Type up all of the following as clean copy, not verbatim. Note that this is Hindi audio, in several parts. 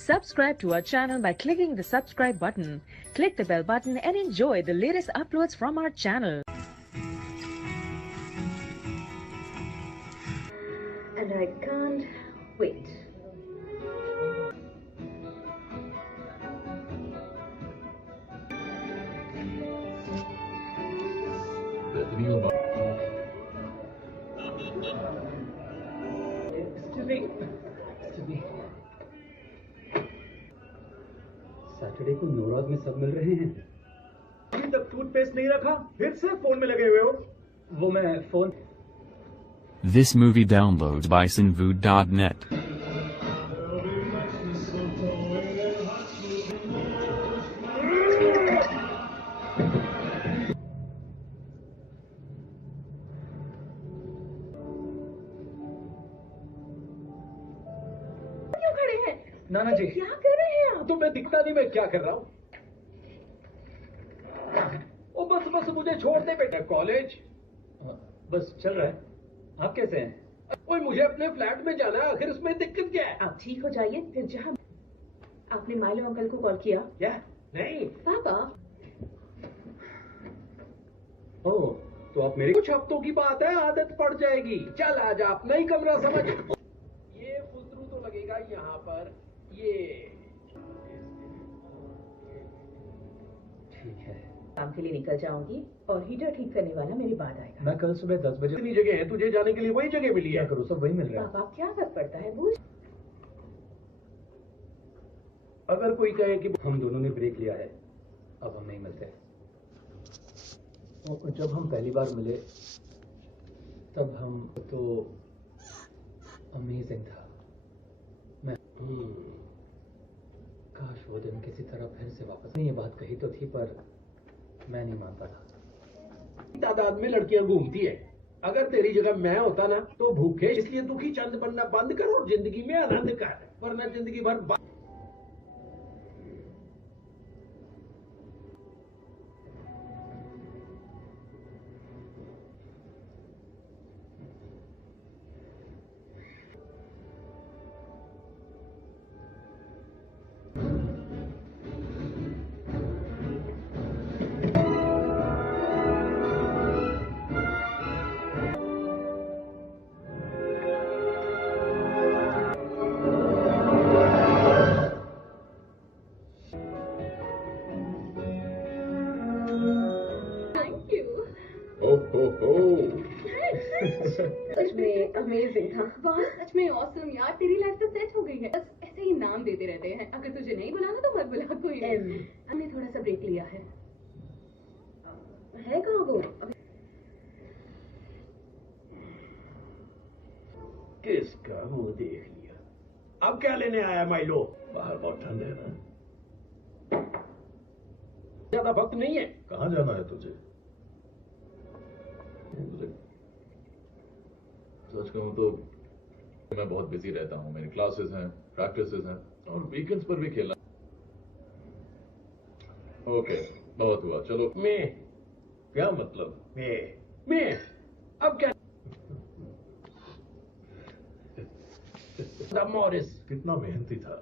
Subscribe to our channel by clicking the subscribe button. Click the bell button and enjoy the latest uploads from our channel. And I can't wait. Saturday को नवरात में सब मिल रहे हैं। अभी तक टूथपेस्ट नहीं रखा, फिर से फोन में लगे हुए हो। वो मैं phone. This movie downloads by sinvood.net. क्यों खड़े हैं? नाना जी, क्या कर रहे हैं आप? तुम्हें दिखता नहीं मैं क्या कर रहा हूँ? ओ बस बस मुझे छोड़ दे बेटा। कॉलेज बस चल रहा है। आप कैसे हैं? ओए मुझे अपने फ्लैट में जाना है, आखिर उसमें दिक्कत क्या है? आप ठीक हो जाइए फिर जहाँ। आपने माइलो अंकल को कॉल किया? क्या? नहीं। पापा, ओह, तो आप मेरे कुछ हफ्तों की बात है, आदत पड़ जाएगी। चल आजा, अपना ही कमरा समझ। ये फुजरू तो लगेगा यहाँ पर। ये ठीक है। काम के लिए निकल जाऊंगी और हीटर ठीक करने वाला मेरे बाद आएगा। मैं कल सुबह 10 बजे। इतनी जगह है, तुझे जाने के लिए वही जगह मिली क्या है। करूँ, सब वही मिल रहा है। पापा क्या फर्क पड़ता है? बूझ। अगर कोई कहे कि हम दोनों ने ब्रेक लिया है, अब हम नहीं मिलते। और जब हम पहली बार मिले तब हम तो अमेजिंग था। मैं काश वो दिन किसी तरह फिर से वापस। नहीं, ये बात कही तो थी पर मैं नहीं मानता था। तादाद में लड़कियां घूमती है। अगर तेरी जगह मैं होता ना तो भूखे इसलिए दुखी चंद बनना बंद कर और जिंदगी में आनंद कर, वरना जिंदगी भर सच में अमेजिंग था। वाह, सच में ऑसम यार। तेरी लाइफ तो सेट हो गई है। बस ऐसे ही नाम देते रहते हैं। अगर तुझे नहीं बुलाना तो मत बुला कोई। हमने थोड़ा सा ब्रेक लिया है कहाँ वो? किसका मुंह देख लिया। अब क्या लेने आया माइलो? बाहर बहुत ठंड है ना। ज्यादा वक्त नहीं है। कहाँ जाना है तुझे? सच कहूँ तो मैं बहुत बिजी रहता हूँ। मेरी क्लासेस हैं, प्रैक्टिसेस हैं और वीकेंड्स पर भी खेलना। ओके, बहुत हुआ, चलो। मैं क्या मतलब? मैं अब क्या? मॉरिस कितना मेहनती था।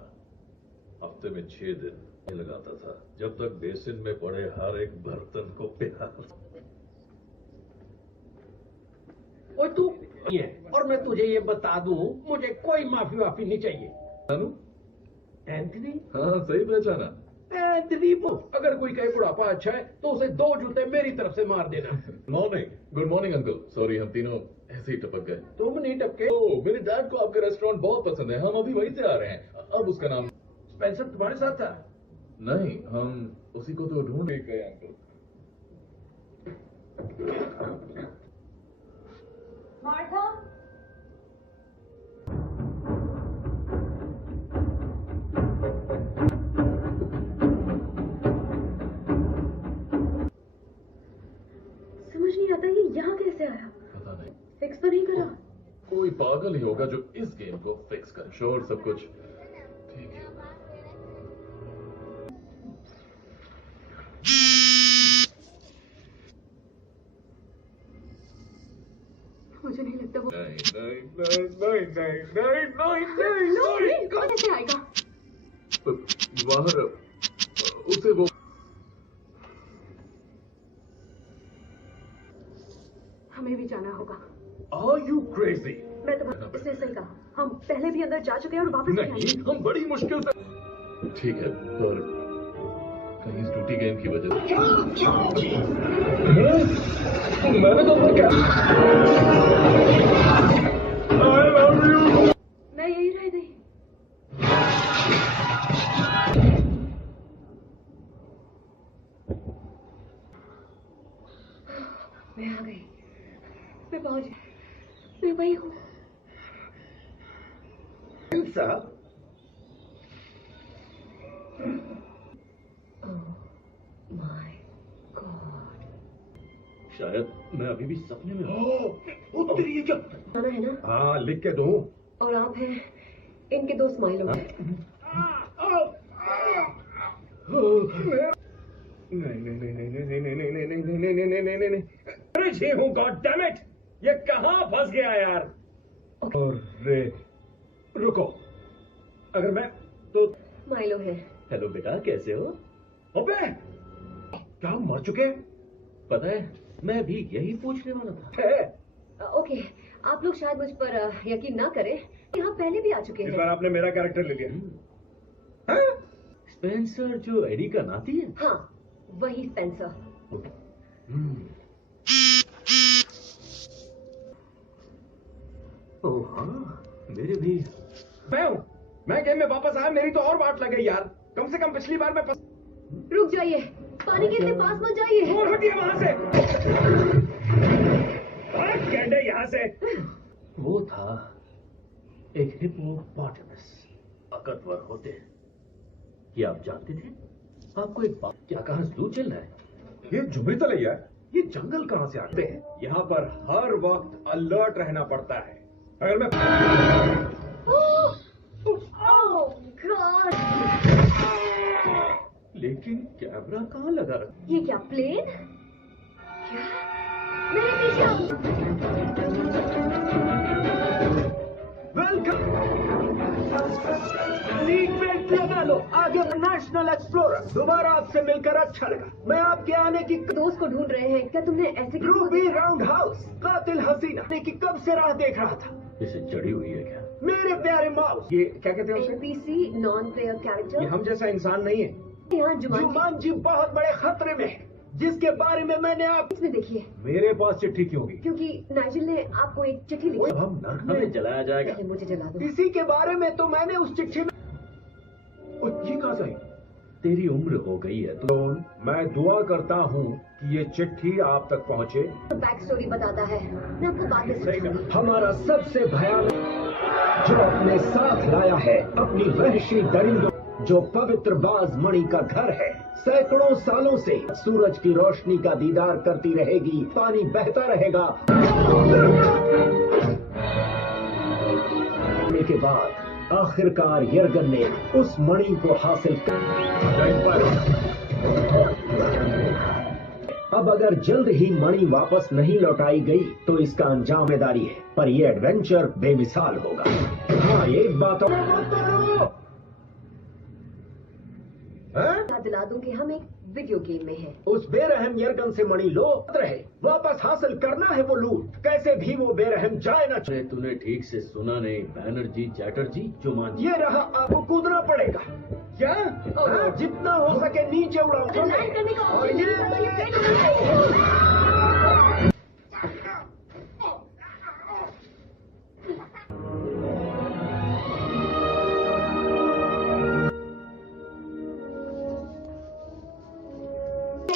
हफ्ते में 6 दिन लगाता था, जब तक बेसिन में पड़े हर एक बर्तन को प्यार। और तू ये, और मैं तुझे ये बता दूं, मुझे कोई माफी वाफी नहीं चाहिए। एंथनी? हाँ, सही पहचाना। एंथनी वो, अगर कोई कहे बुढ़ापा अच्छा है तो उसे 2 जूते मेरी तरफ से मार देना। Morning. Good morning uncle. Sorry, हम तीनों ऐसे ही टपक गए। तुम नहीं टपके। ओह, मेरे डैड को आपका रेस्टोरेंट बहुत पसंद है। हम अभी वहीं से आ रहे हैं। अब उसका नाम स्पेंसर तुम्हारे साथ था? नहीं, हम उसी को तो ढूंढ गए अंकल। मार्था, समझ नहीं आता ये यहाँ कैसे आया? पता नहीं, फिक्स तो नहीं करा? कोई पागल ही होगा जो इस गेम को फिक्स करे। श्योर, सब कुछ ठीक है। मुझे नहीं लगता वो नहीं नहीं नहीं नहीं नहीं नहीं नहीं नहीं कैसे आएगा। बाहर उसे वो हमें भी जाना होगा। Are you crazy? मैं तो इसने सही कहा, हम पहले भी अंदर जा चुके हैं और वापस नहीं नहीं, आएंगे। हम बड़ी मुश्किल से। ठीक है, पर कहीं इस ड्यूटी गेम की वजह से मैंने तो क्या मैं यही रह गई। मैं आ गई, मैं पहुंच गई, मैं वही हूँ। साहब, माय गॉड, शायद मैं अभी भी सपने में हूँ। ओ तेरी ये क्या? जाना है ना? हाँ, लिख के दूं। और आप हैं इनके दो स्माइल हो। नहीं। अरे जी हूँ, गॉड डैम इट, ये कहाँ फंस गया यार। और रे, रुको, अगर मैं तो माइलो है। हेलो बेटा, कैसे हो? अबे क्या हम मर चुके हैं? पता है, मैं भी यही पूछने वाला था। है। ओके, आप लोग शायद मुझ पर यकीन ना करें, यहाँ पहले भी आ चुके इस हैं। बार आपने मेरा कैरेक्टर ले लिया। हाँ? स्पेंसर जो एडी का नाती है। हाँ, वही स्पेंसर। ओह हाँ, मेरे भी। मैं गेम में वापस आया, मेरी तो और बात लग गई यार। कम से कम पिछली बार मैं रुक जाइए, पानी के इतने पास मत जाइए। दूर हटिए वहां से। भाग गैंडे यहाँ से। वो था एक हिप्पोपोटामस। ताकतवर होते हैं। ये आप जानते थे? आपको एक बात, क्या कहाँ जू चल रहा है? ये जुमरी तो लिया, ये जंगल कहाँ से आते हैं? यहाँ पर हर वक्त अलर्ट रहना पड़ता है। अगर मैं गॉड, लेकिन कैमरा कहाँ लगा रखा? ये क्या प्लेन? क्या? मेरे पीछे आओ। वेलकम। सीट बेल्ट लगा लो, आगे नेशनल एक्सप्लोरर। दोबारा आपसे मिलकर अच्छा लगा। मैं आपके आने की दोस्त को ढूंढ रहे हैं। क्या तुमने ऐसे किसी को रूबी देखा? राउंड हाउस, कातिल हसीना ने की कब से राह देख रहा था। इसे चढ़ी हुई है क्या? मेरे प्यारे माउस, ये क्या कहते हैं उसे? NPC, नॉन प्लेयर ये कैरेक्टर। हम जैसा इंसान नहीं है। यहाँ जुमान जुमान जी बहुत बड़े खतरे में है, जिसके बारे में मैंने आप इसमें देखिए, मेरे पास चिट्ठी क्यों होगी? क्योंकि नाइजिल ने आपको एक चिट्ठी लिखी। अब हम नर्क में हमें जलाया जाएगा। पहले मुझे जला दो। इसी के बारे में तो मैंने उस चिट्ठी में ये कहा जाए। तेरी उम्र हो गई है तो मैं दुआ करता हूँ कि ये चिट्ठी आप तक पहुँचे। बैक स्टोरी बताता है, मैं आपको बाद में समझाऊंगी। हमारा सबसे भयानक जो अपने साथ लाया है अपनी वहशी दरिंदों, जो पवित्र बाज मणि का घर है। सैकड़ों सालों से सूरज की रोशनी का दीदार करती रहेगी, पानी बहता रहेगा। के बाद आखिरकार यर्गन ने उस मणि को हासिल कर। अब अगर जल्द ही मणि वापस नहीं लौटाई गई तो इसका अंजाम जिम्मेदारी है, पर यह एडवेंचर बेमिसाल होगा। हाँ, एक बात और याद दिला दूं कि हम एक वीडियो गेम में हैं। उस बेरहम यर्गन से मणि लो रहे, वापस हासिल करना है वो लूट। कैसे भी वो बेरहम जाए ना। अरे तूने ठीक से सुना नहीं। बैनर्जी, चैटर्जी, जुमान जी। ये रहा, आपको कूदना पड़ेगा। क्या? हाँ, जितना हो सके नीचे उड़ाओ। लैंड करने का और ये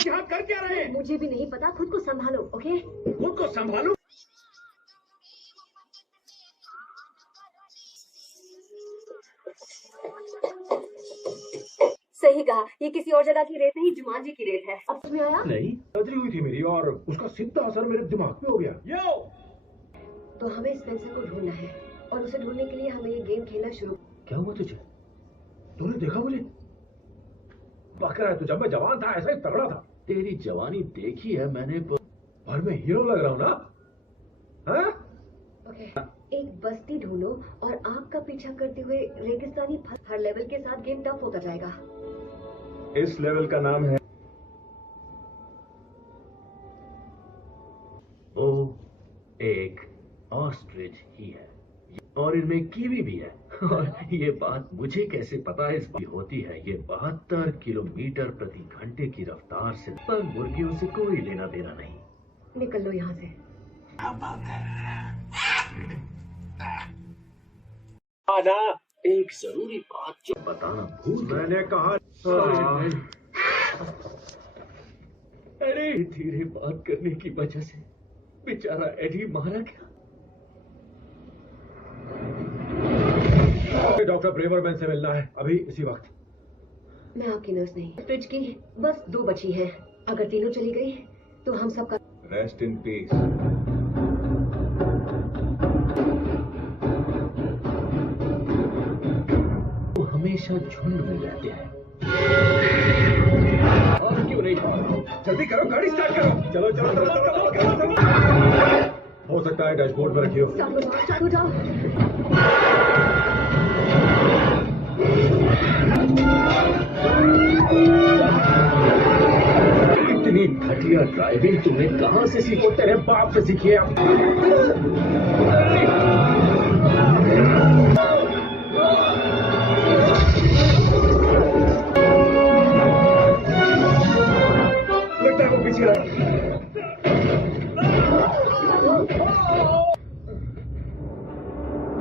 यहाँ कर क्या रहे हैं? मुझे भी नहीं पता, खुद को संभालो। ओके, खुद को संभालो। सही कहा, ये किसी और जगह की रेत नहीं, जुमान जी की रेत है। अब तुम्हें आया? नहीं, सर्जरी हुई थी मेरी और उसका सीधा असर मेरे दिमाग पे हो गया। यो! तो हमें स्पेंसर को ढूंढना है और उसे ढूंढने के लिए हमें ये गेम खेलना शुरू। क्या हुआ तुझे? तूने देखा मुझे? बकरा है तू, जब मैं जवान था ऐसा ही तगड़ा था। तेरी जवानी देखी है मैंने। और मैं हीरो लग रहा हूँ ना? हाँ? ओके, एक बस्ती ढूंढो और आग का पीछा करते हुए रेगिस्तानी हर लेवल के साथ गेम टफ होता जाएगा। इस लेवल का नाम है वो एक ऑस्ट्रिच ही है और इनमें कीवी भी है। और ये बात मुझे कैसे पता है? इस बात होती है ये 72 किलोमीटर प्रति घंटे की रफ्तार से, पर मुर्गियों से कोई लेना देना नहीं। निकल लो यहाँ से। आना एक जरूरी बात जो बताना भूल गया। मैंने कहा अरे धीरे बात करने की वजह से बेचारा एडी मारा गया। डॉक्टर ब्रेवरमैन से मिलना है अभी इसी वक्त। मैं आपकी नर्स नहीं, फ्रिज की बस 2 बची हैं। अगर तीनों चली गई तो हम सबका रेस्ट इन पीस। वो हमेशा झुंड में रहते हैं। और क्यों नहीं जल्दी करो, गाड़ी स्टार्ट करो। चलो चलो चलो चलो चलो चलो। हो सकता है डैशबोर्ड पर रखियो। स्टार्ट हो जाओ। इतनी घटिया ड्राइविंग तुमने कहां से सीखो? तेरे बाप से सीखी है। लगता है वो पीछे रहा।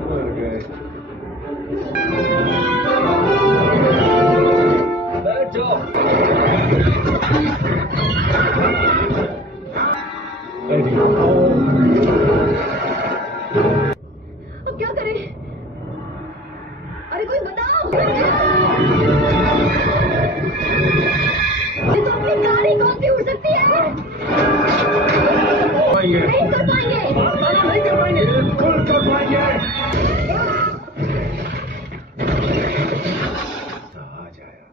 मर गए। बैठ जाओ। अब क्या करें? अरे कोई बताओ। ये तो अपनी गाड़ी कौन सी उड़ सकती है? नहीं कर पाएंगे। नहीं कर पाएंगे। बिल्कुल कर पाएंगे। आ जाया।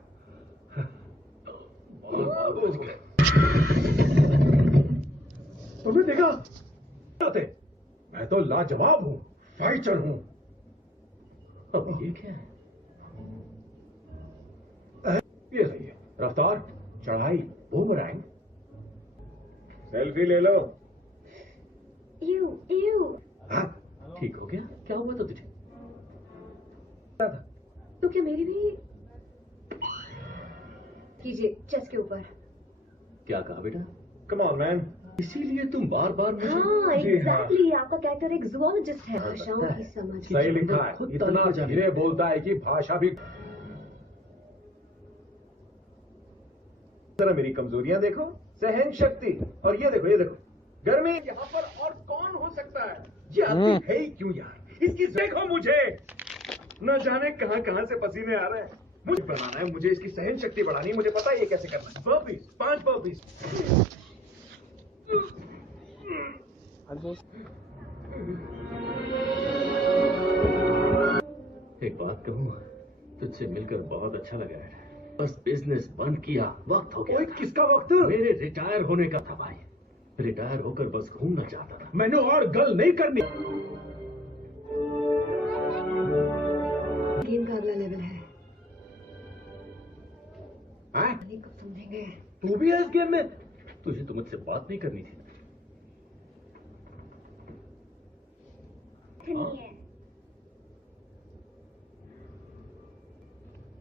तुमने देखा? मैं तो लाजवाब हूँ, फाइटर हूँ। अब ये क्या है? ये सही है। रफ्तार, चढ़ाई, बूमरैंग। सेल्फी ले लो। यू हाँ? ठीक हो गया? क्या हुआ था तुझे? तो क्या मेरी भी कीजिए चेस्ट के ऊपर। क्या कहा बेटा? Come on man. इसीलिए तुम बार बार मुझे हाँ जी हाँ। एग्जैक्टली। आपका कैरेक्टर एक जूलॉजिस्ट है। भाषाओं की समझ। सही लिखा है। खुद इतना ताली बजाने। धीरे बोलता है कि भाषा भी। जरा मेरी कमजोरियां देखो, सहन शक्ति। और ये देखो, ये देखो, गर्मी। यहाँ पर और कौन हो सकता है? ये आदमी है ही क्यों यार? इसकी देखो मुझे, न जाने कहां कहां से पसीने आ रहे हैं। मुझे बनाना है, मुझे इसकी सहन शक्ति बढ़ानी है। मुझे पता है ये कैसे करना है। Burpees, 5 burpees. एक बात कहूँ, तुझसे मिलकर बहुत अच्छा लगा है। बस बिजनेस बंद किया, वक्त हो गया। ओए, किसका वक्त? मेरे रिटायर होने का था भाई। रिटायर होकर बस घूमना चाहता था। मैंने और गल नहीं करनी। गेम का अगला लेवल है। हाँ? कब समझेंगे? तू भी है इस गेम में? तुझे तो मुझसे बात नहीं करनी थी।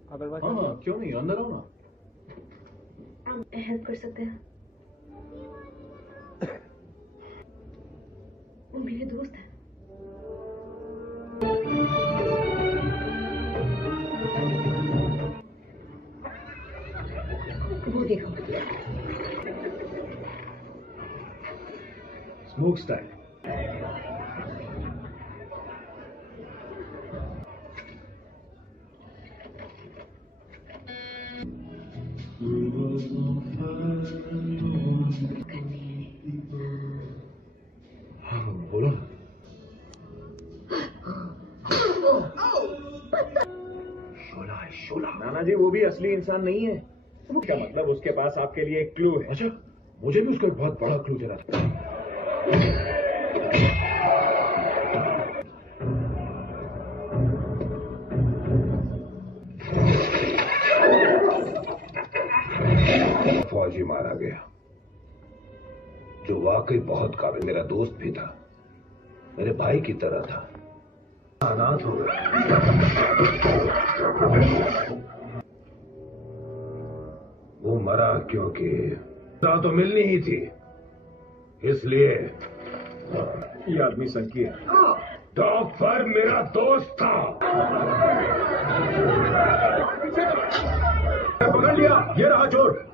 हाँ, क्यों नहीं, अंदर आओ ना। आप हेल्प कर सकते हैं? वो मेरे दोस्त हैं। वो देखो। Smoke style. हाँ, बोलो ना। शोला है, शोला। नाना जी, वो भी असली इंसान नहीं है। क्या मतलब? उसके पास आपके लिए एक क्लू है। अच्छा, मुझे भी उसका एक बहुत बड़ा क्लू देना था। फौजी मारा गया, जो वाकई बहुत काबिल मेरा दोस्त भी था, मेरे भाई की तरह था। अनाथ हो गया। वो मरा क्योंकि तो मिलनी ही थी, इसलिए। ये आदमी संकी है। डॉक्टर मेरा दोस्त था। पकड़ लिया, ये रहा चोर।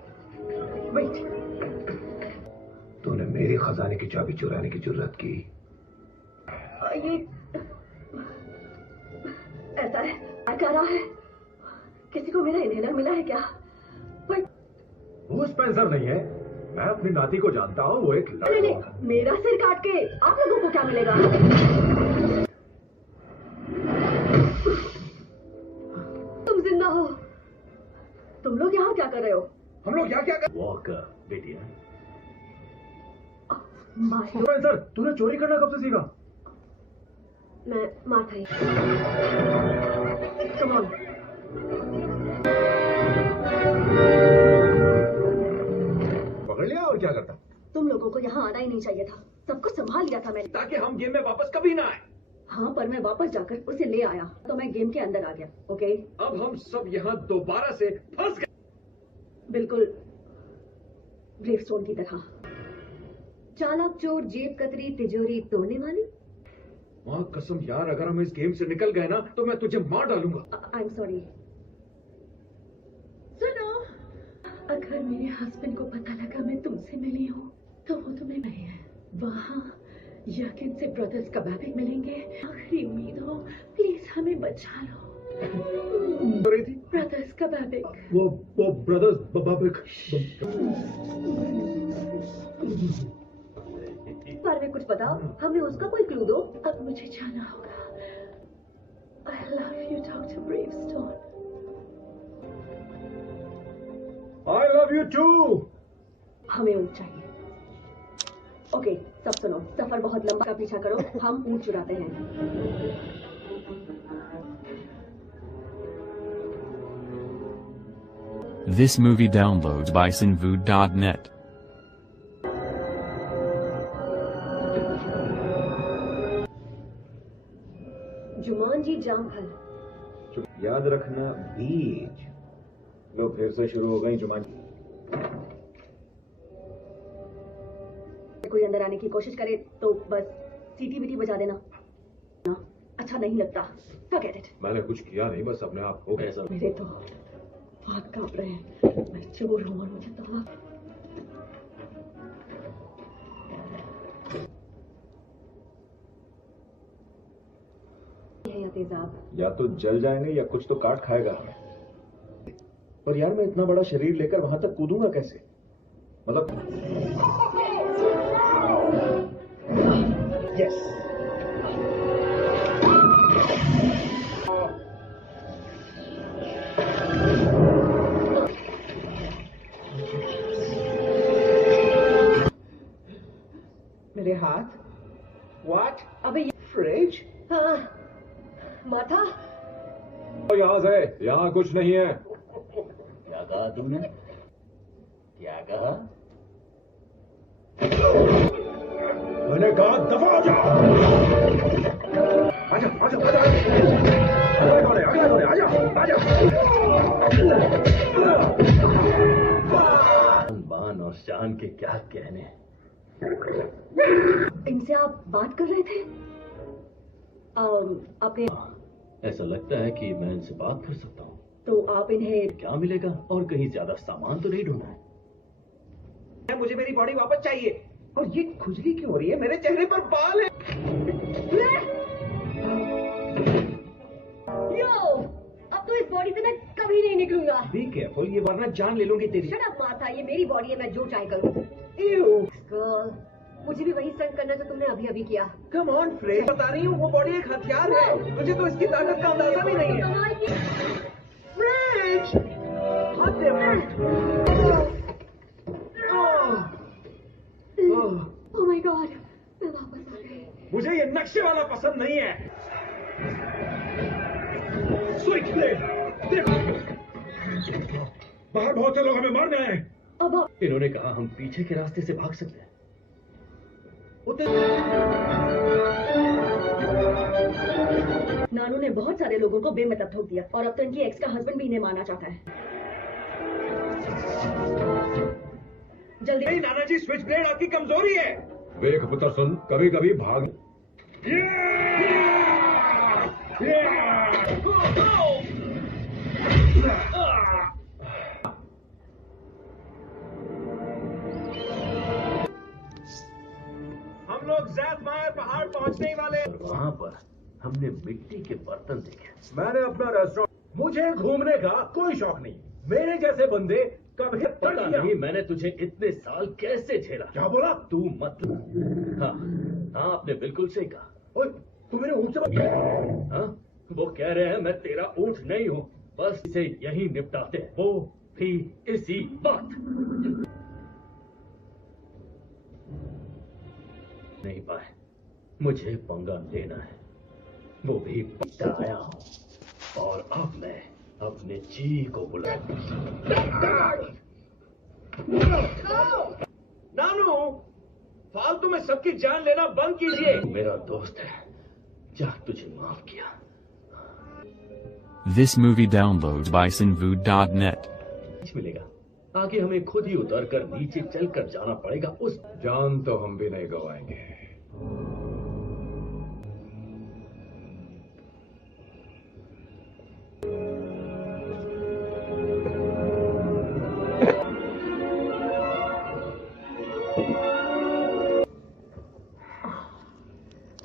तूने मेरे खजाने की चाबी चुराने की जुर्रत की। ये ऐसा है, क्या रहा है? किसी को मेरा इनहेलर मिला है क्या? पर वो स्पेंसर नहीं है, मैं अपनी नाती को जानता हूँ, वो एक नहीं, मेरा सिर काट के आप लोगों को क्या मिलेगा? तुम जिंदा हो। तुम लोग यहाँ क्या कर रहे हो? हम लोग यहाँ क्या कर? वॉकर बेटिया। स्पेंसर, तूने चोरी करना कब से सीखा? मैं मार्था ही। Come on. पकड़ लिया और क्या करता? तुम लोगों को यहाँ आना ही नहीं चाहिए था। सब कुछ संभाल लिया था मैंने, ताकि हम गेम में वापस कभी ना आए। हाँ, पर मैं वापस जाकर उसे ले आया तो मैं गेम के अंदर आ गया। ओके, अब हम सब यहाँ दोबारा से फंस गए। बिल्कुल ग्रेवस्टोन की तरह। चालाक चोर, जेब कतरी, तिजोरी तोड़ने वाली। माँ कसम यार, अगर हम इस गेम से निकल गए ना तो मैं तुझे मार डालूंगा। I am sorry. सुनो, अगर मेरे हस्बैंड को पता लगा मैं तुमसे मिली हूँ तो वो तुम्हें नहीं है। वहाँ यकीन से ब्रदर्स कबाबिक मिलेंगे। आखिरी उम्मीद हो, प्लीज हमें बचा लो। ब्रदर्स कबाबिक। वो ब्रदर्स बबाबिक। बारे में कुछ बताओ, हमें उसका कोई क्लू दो। अब मुझे जाना होगा। I love you, Dr. Bravestone. I love you too. हमें ऊँट चाहिए। ओके, सब सुनो, सफर बहुत लंबा का पीछा करो, हम ऊँट चुराते हैं। This movie downloads by sinvood.net. Jumanji जामफल। याद रखना, बीज। लो फिर से शुरू हो गई जुमान। कोई अंदर आने की कोशिश करे तो बस सीटी बीटी बजा देना। ना, अच्छा नहीं लगता। Forget it. मैंने कुछ किया नहीं, बस अपने आप हो गया सब। मेरे तो हाथ कांप रहे हैं। मैं चोर हूँ और मुझे तो या तेजाब। या तो जल जाएंगे या कुछ तो काट खाएगा हमें। पर यार, मैं इतना बड़ा शरीर लेकर वहां तक कूदूंगा कैसे? मतलब यस। मेरे हाथ। व्हाट? अबे फ्रिज? हाँ, माथा। तो यहाँ से, यहाँ कुछ नहीं है। क्या कहा तुमने? क्या कहा? मैंने कहा दफा हो जाओ। आजा आजा आजा। अगला कौन है? अगला कौन है? आजा आजा। बान और शान के क्या कहने। इनसे आप बात कर रहे थे? आपने ऐसा लगता है कि मैं इनसे बात कर सकता हूँ। तो आप इन्हें क्या मिलेगा? और कहीं ज्यादा सामान तो नहीं ढूंढा है। मुझे मेरी बॉडी वापस चाहिए। और ये खुजली क्यों हो रही है? मेरे चेहरे पर बाल है। यो, अब तो इस बॉडी से मैं कभी नहीं निकलूंगा। बी केयरफुल, ये वरना जान ले लूंगी तेरी। शट अप माथा, ये मेरी बॉडी है, मैं जो चाहे करूँ। गर्ल, मुझे भी वही स्टंट करना जो तुमने अभी अभी किया। कम ऑन फ्रेज, बता रही हूँ वो बॉडी एक हथियार है। मुझे तो इसकी ताकत का अंदाजा भी नहीं है। फ्रेज, हाथ दे। ओह माय गॉड, मैं वापस आ गई। मुझे ये नक्शे वाला पसंद नहीं है। स्विच प्लेट देखो, बाहर बहुत से लोग हमें मारने आए। अब आप इन्होंने कहा हम पीछे के रास्ते से भाग सकते हैं। नानू ने बहुत सारे लोगों को बेमतलब ठोक दिया और अब तो इनकी एक्स का हस्बैंड भी इन्हें मारना चाहता है। जल्दी नहीं नाना जी, स्विच ब्लेड आपकी कमजोरी है। देख पुत्र सुन, कभी कभी भाग हम लोग ज़ैतमायर पहाड़ पहुंचने ही वाले। वहां पर हमने मिट्टी के बर्तन देखे। मैंने अपना रेस्टोरेंट, मुझे घूमने का कोई शौक नहीं। मेरे जैसे बंदे कभी पता नहीं मैंने तुझे इतने साल कैसे झेला। क्या बोला तू मतलब? हाँ हाँ, आपने बिल्कुल सही कहा। ओए, तू मेरे ऊँट से हाँ, वो कह रहे हैं मैं तेरा ऊँट नहीं हूँ, बस इसे यही निपटाते हैं, वो भी इसी वक्त। नहीं पाए, मुझे पंगा लेना है, वो भी आया हूँ, और अब मैं अपने जी को बुला। नानू, फालतू में सबकी जान लेना बंद कीजिए। मेरा दोस्त है, जा तुझे माफ किया। This movie downloads by sinvood.net. मिलेगा, आगे हमें खुद ही उतर कर नीचे चल कर जाना पड़ेगा। उस जान तो हम भी नहीं गवाएंगे।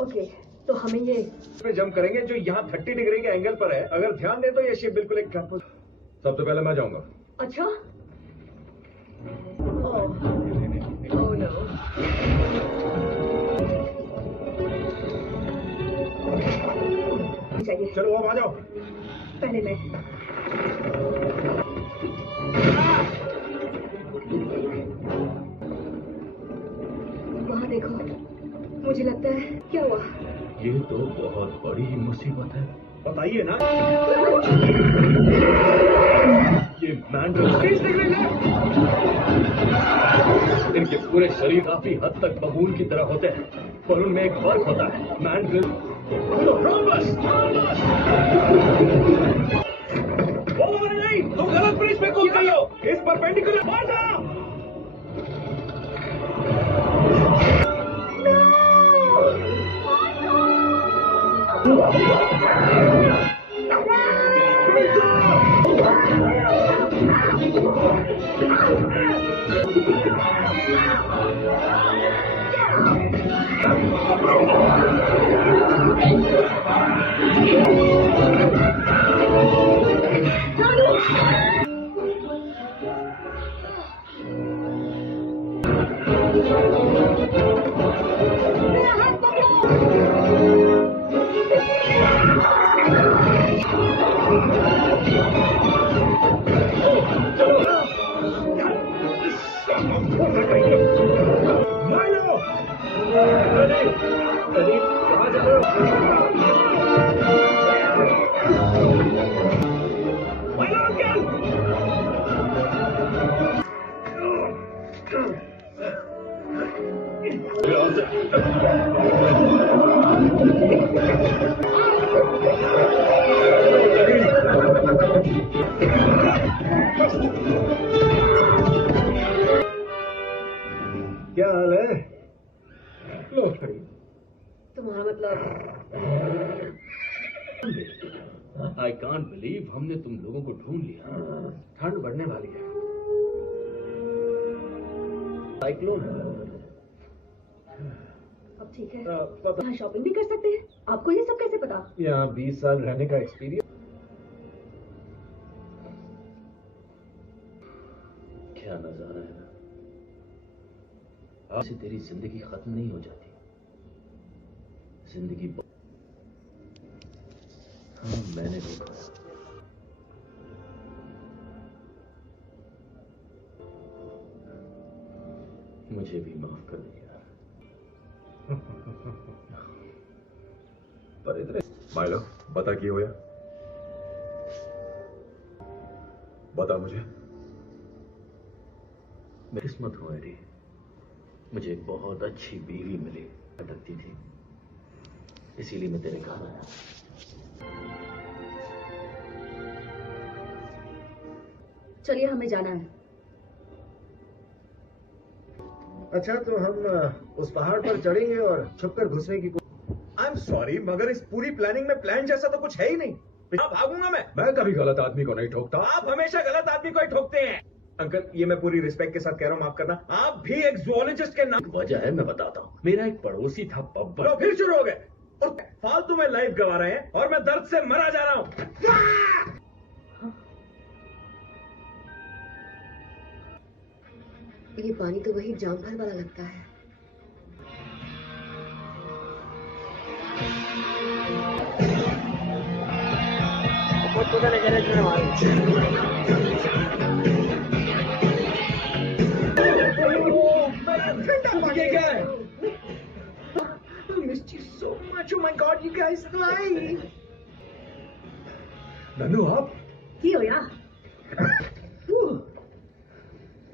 ओके, तो हमें ये पे जंप करेंगे जो यहाँ 30 डिग्री के एंगल पर है। अगर ध्यान दे तो ये शिप बिल्कुल एक सबसे पहले मैं जाऊंगा। अच्छा। Oh no. चाहिए। चलो अब आ जाओ। पहले मैं। वहाँ देखो, मुझे लगता है क्या हुआ? ये तो बहुत बड़ी मुसीबत है। बताइए ना। ये मैंड्रल 30 डिग्री है। इनके पूरे शरीर काफी हद तक बबून की तरह होते हैं, पर उनमें एक फर्क होता है, मैंड्रल नहीं, तुम गलत ब्रिज पे कूद गई हो। इस परपेंडिकुलर मार जाओ। क्या हाल है? लो तुम्हारा मतलब? आई कांट बिलीव हमने तुम लोगों को ढूंढ लिया। ठंड बढ़ने वाली है। साइक्लोन। अब ठीक है, यहाँ शॉपिंग भी कर सकते हैं। आपको ये सब कैसे पता? यहाँ 20 साल रहने का एक्सपीरियंस। क्या नजारा है ना। आज से तेरी जिंदगी खत्म नहीं हो जाती, जिंदगी हाँ मैंने देखा। मुझे भी माफ कर दे यार। पर इतने माइलो, बता क्या हुआ? बता मुझे। मैं किस्मत हूँ एडी, मुझे एक बहुत अच्छी बीवी मिली, भटकती थी, इसीलिए मैं तेरे घर आया। चलिए, हमें जाना है। अच्छा, तो हम उस पहाड़ पर चढ़ेंगे और छुपकर घुसने की आई एम सॉरी, मगर इस पूरी प्लानिंग में प्लान जैसा तो कुछ है ही नहीं। भागूंगा मैं कभी गलत आदमी को नहीं ठोकता। आप हमेशा गलत आदमी को ही ठोकते हैं। अंकल, ये मैं पूरी रिस्पेक्ट के साथ कह रहा हूँ, माफ करना। आप भी एक जूलॉजिस्ट के नाम वजह है, मैं बताता हूँ। मेरा एक पड़ोसी था बब्बर। फिर शुरू हो गए और फालतू में लाइफ गवा रहे हैं और मैं दर्द से मरा जा रहा हूँ। ये पानी तो वही जामफल वाला लगता है। नन्नू, आप की हो या?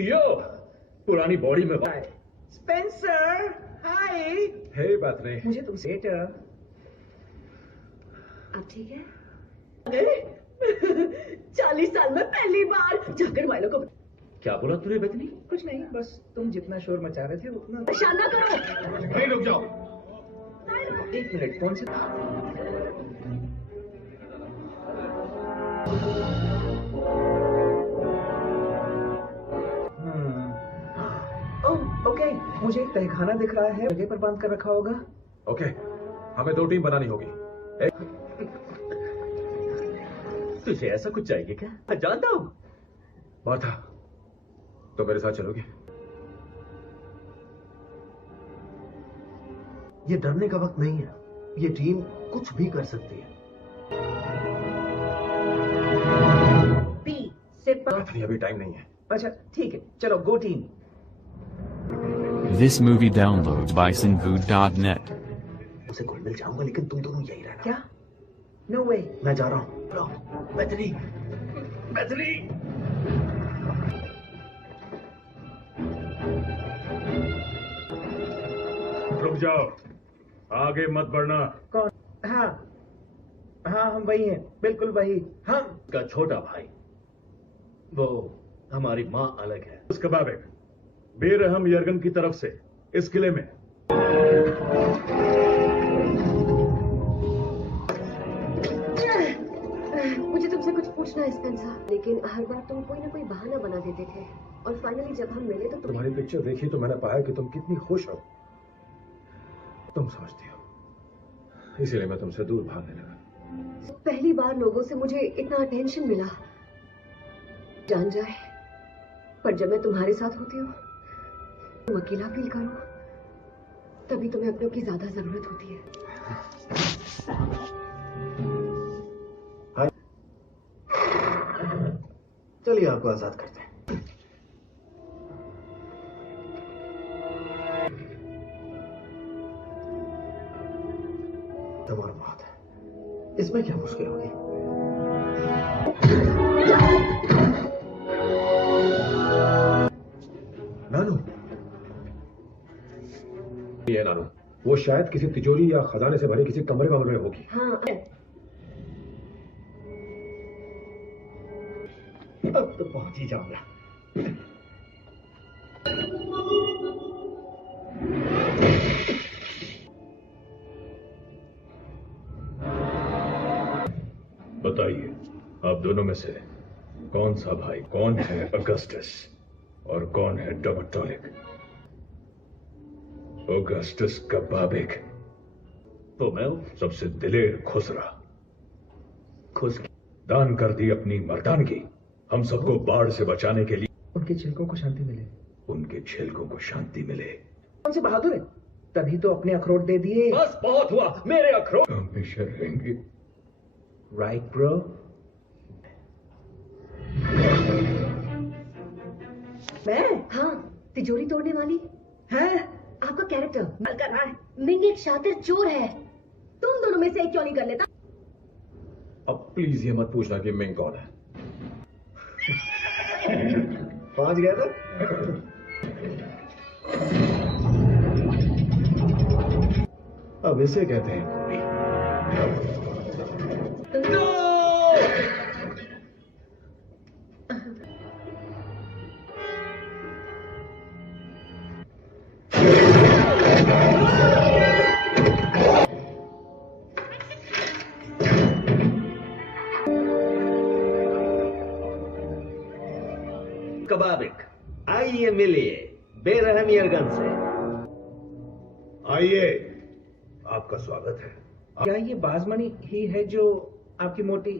यो पुरानी बॉडी में स्पेंसर, हाय। हे बैथनी, मुझे तुमसे आप ठीक है? 40 साल में पहली बार जाकर वालों को क्या बोला तूने बेतनी? कुछ नहीं, बस तुम जितना शोर मचा रहे थे उतना। परेशान ना करो। नहीं, रुक जाओ। एक मिनट, कौन से? ओके, मुझे एक तहखाना दिख रहा है, जगह पर बांध कर रखा होगा। ओके, हमें 2 टीम बनानी होगी। तुझे ऐसा कुछ चाहिए क्या? जानता हूँ। मार्था, तो मेरे साथ चलोगे? ये डरने का वक्त नहीं है, ये टीम कुछ भी कर सकती है। बी से बैथनी, अभी टाइम नहीं है। अच्छा ठीक है, चलो गो team. This movie downloads by sinvood.net. उसे घुल मिल जाऊंगा, लेकिन तुम दोनों यही रहना। क्या? नो वे। मैं जा रहा हूँ। बेतनी, बेतनी। रुक जाओ, आगे मत बढ़ना। कौन? हाँ हाँ, हम वही हैं, बिल्कुल वही। हम का छोटा भाई, वो हमारी माँ अलग है। उसका बाबे बेरहम यर्गन की तरफ से इस किले में मुझे तुमसे कुछ पूछना है स्पेंसर, लेकिन हर बार तुम कोई ना कोई बहाना बना देते थे और फाइनली जब हम मिले तो तुम्हारी पिक्चर देखी तो मैंने पाया कि तुम कितनी खुश हो। तुम समझती हो, इसीलिए मैं तुमसे दूर भागने लगा। पहली बार लोगों से मुझे इतना अटेंशन मिला, जान जाए, पर जब मैं तुम्हारे साथ होती हूँ तुम अकेला फील करो, तभी तुम्हें अपनों की ज्यादा जरूरत होती है। चलिए आपको आजाद करते हैं। तुम्हारा बात है, इसमें क्या मुश्किल होगी? नानू, ये नानू, वो शायद किसी तिजोरी या खजाने से भरे किसी कमरे में होगी। हाँ, अब तो पहुंच ही जाऊंगा। बताइए, आप दोनों में से कौन सा भाई, कौन है अगस्टस और कौन है डॉक्टोरिक? अगस्टस का बाबिक तो मैं सबसे दिलेर खुसरा, खुश दान कर दी अपनी मर्दानगी हम सबको बाढ़ से बचाने के लिए। उनके छिलकों को शांति मिले। उनके छिलकों को शांति मिले। कौन से बहादुर है, तभी तो अपने अखरोट दे दिए। बस बहुत हुआ, मेरे अखरोट हमेशा रहेंगे। Right bro. मैं? हाँ, तिजोरी तोड़ने वाली है? आपका कैरेक्टर कर रहा है। मिंग एक शातिर चोर है, तुम दोनों में से एक क्यों नहीं कर लेता? अब प्लीज ये मत पूछना कि मिंग कौन है। पहुंच गया था। अब इसे कहते हैं पूरी। कबाबिक, आइए मिलिए बेरहम यरगन से। आइए, आपका स्वागत है। क्या ये बाजमनी ही है जो आपकी मोटी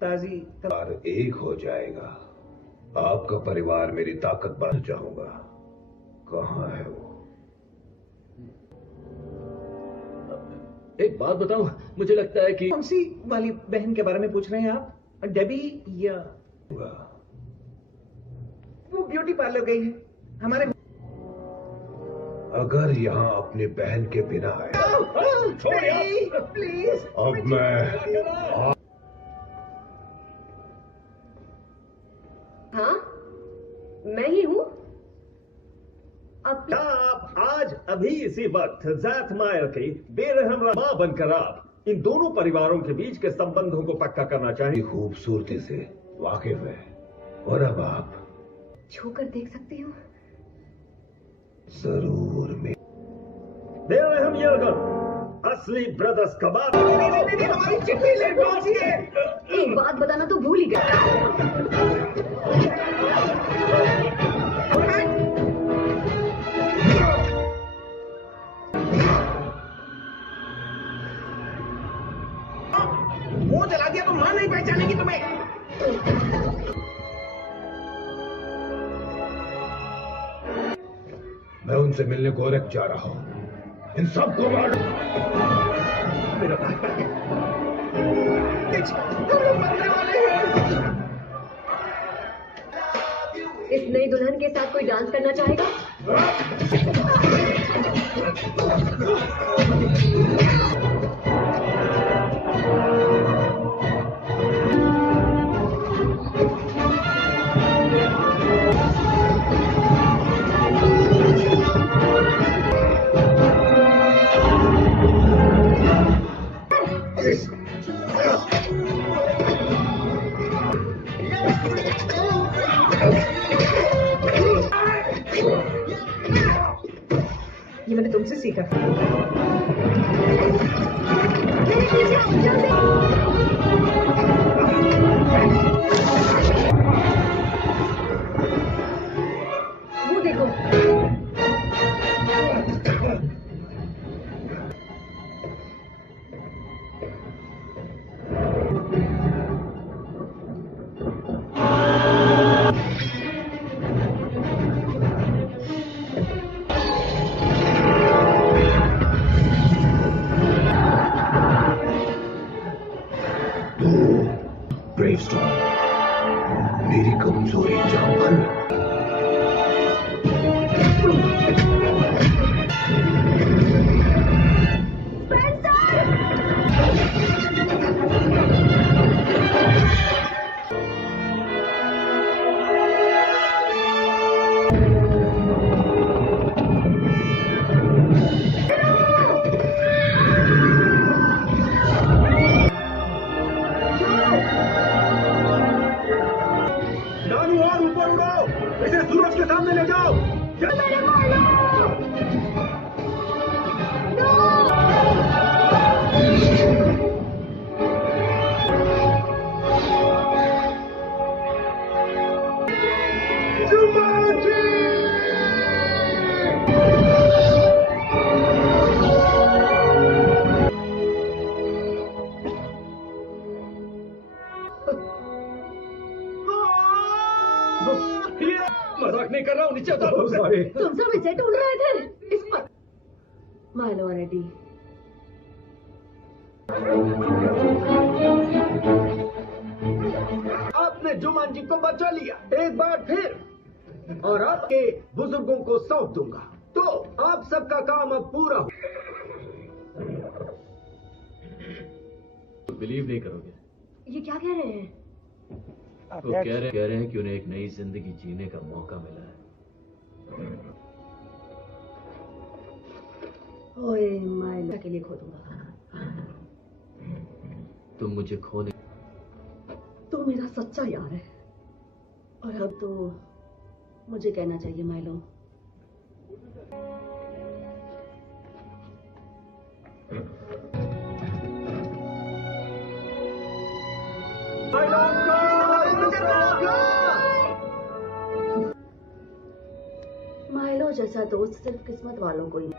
ताजी और एक हो जाएगा। आपका परिवार मेरी ताकत बढ़ चाहूंगा। कहाँ है वो? एक बात बताऊं, मुझे लगता है कि कौन सी वाली बहन के बारे में पूछ रहे हैं आप? डेबी या वो ब्यूटी पार्लर गई है हमारे। अगर यहाँ अपनी बहन के बिना आए प्लीज, अब मैं हाँ, मैं ही हूँ। अब आप आज अभी इसी वक्त ज़ैथ मायर की बेरहम मां बनकर आप इन दोनों परिवारों के बीच के संबंधों को पक्का करना चाहिए। खूबसूरती से वाकिफ है और अब आप छूकर देख सकती हूँ। जरूर में बेरहम यरगन, असली ब्रदर्स कबाब। हमारी चिट्ठी ले पहुंचिए। एक बात बताना तो भूल ही गया। वो जला दिया तो मां नहीं पहचानेगी तुम्हें। मैं उनसे मिलने को औरक जा रहा हूं। इन सबको मार। मेरा भाई हम लोग मरने वाले हैं। इस नई दुल्हन के साथ कोई डांस करना चाहेगा? ये मैंने तुमसे सीखा। वो देखो, ब्रेवस्टॉर्म, मेरी कमजोरी जान। नानू और ऊपर उड़ो, इसे सूरज के सामने ले जाओ। मजाक नहीं कर रहा हूँ, नीचे उतारो। सॉरी। तुम सब इसे ढूंढ रहे थे इस पर। Milo ready. आपने जुमांजी को बचा लिया एक बार फिर, और आपके बुजुर्गों को सौंप दूंगा, तो आप सबका काम अब पूरा हो। बिलीव नहीं करोगे। ये क्या कह रहे हैं? वो कह रहे हैं कि उन्हें एक नई जिंदगी जीने का मौका मिला है। ओए माइला के लिए खो दूंगा। तुम मुझे खोने तू मेरा सच्चा यार है और अब तो मुझे कहना चाहिए माइलो। माइलो जैसा दोस्त सिर्फ किस्मत वालों को ही।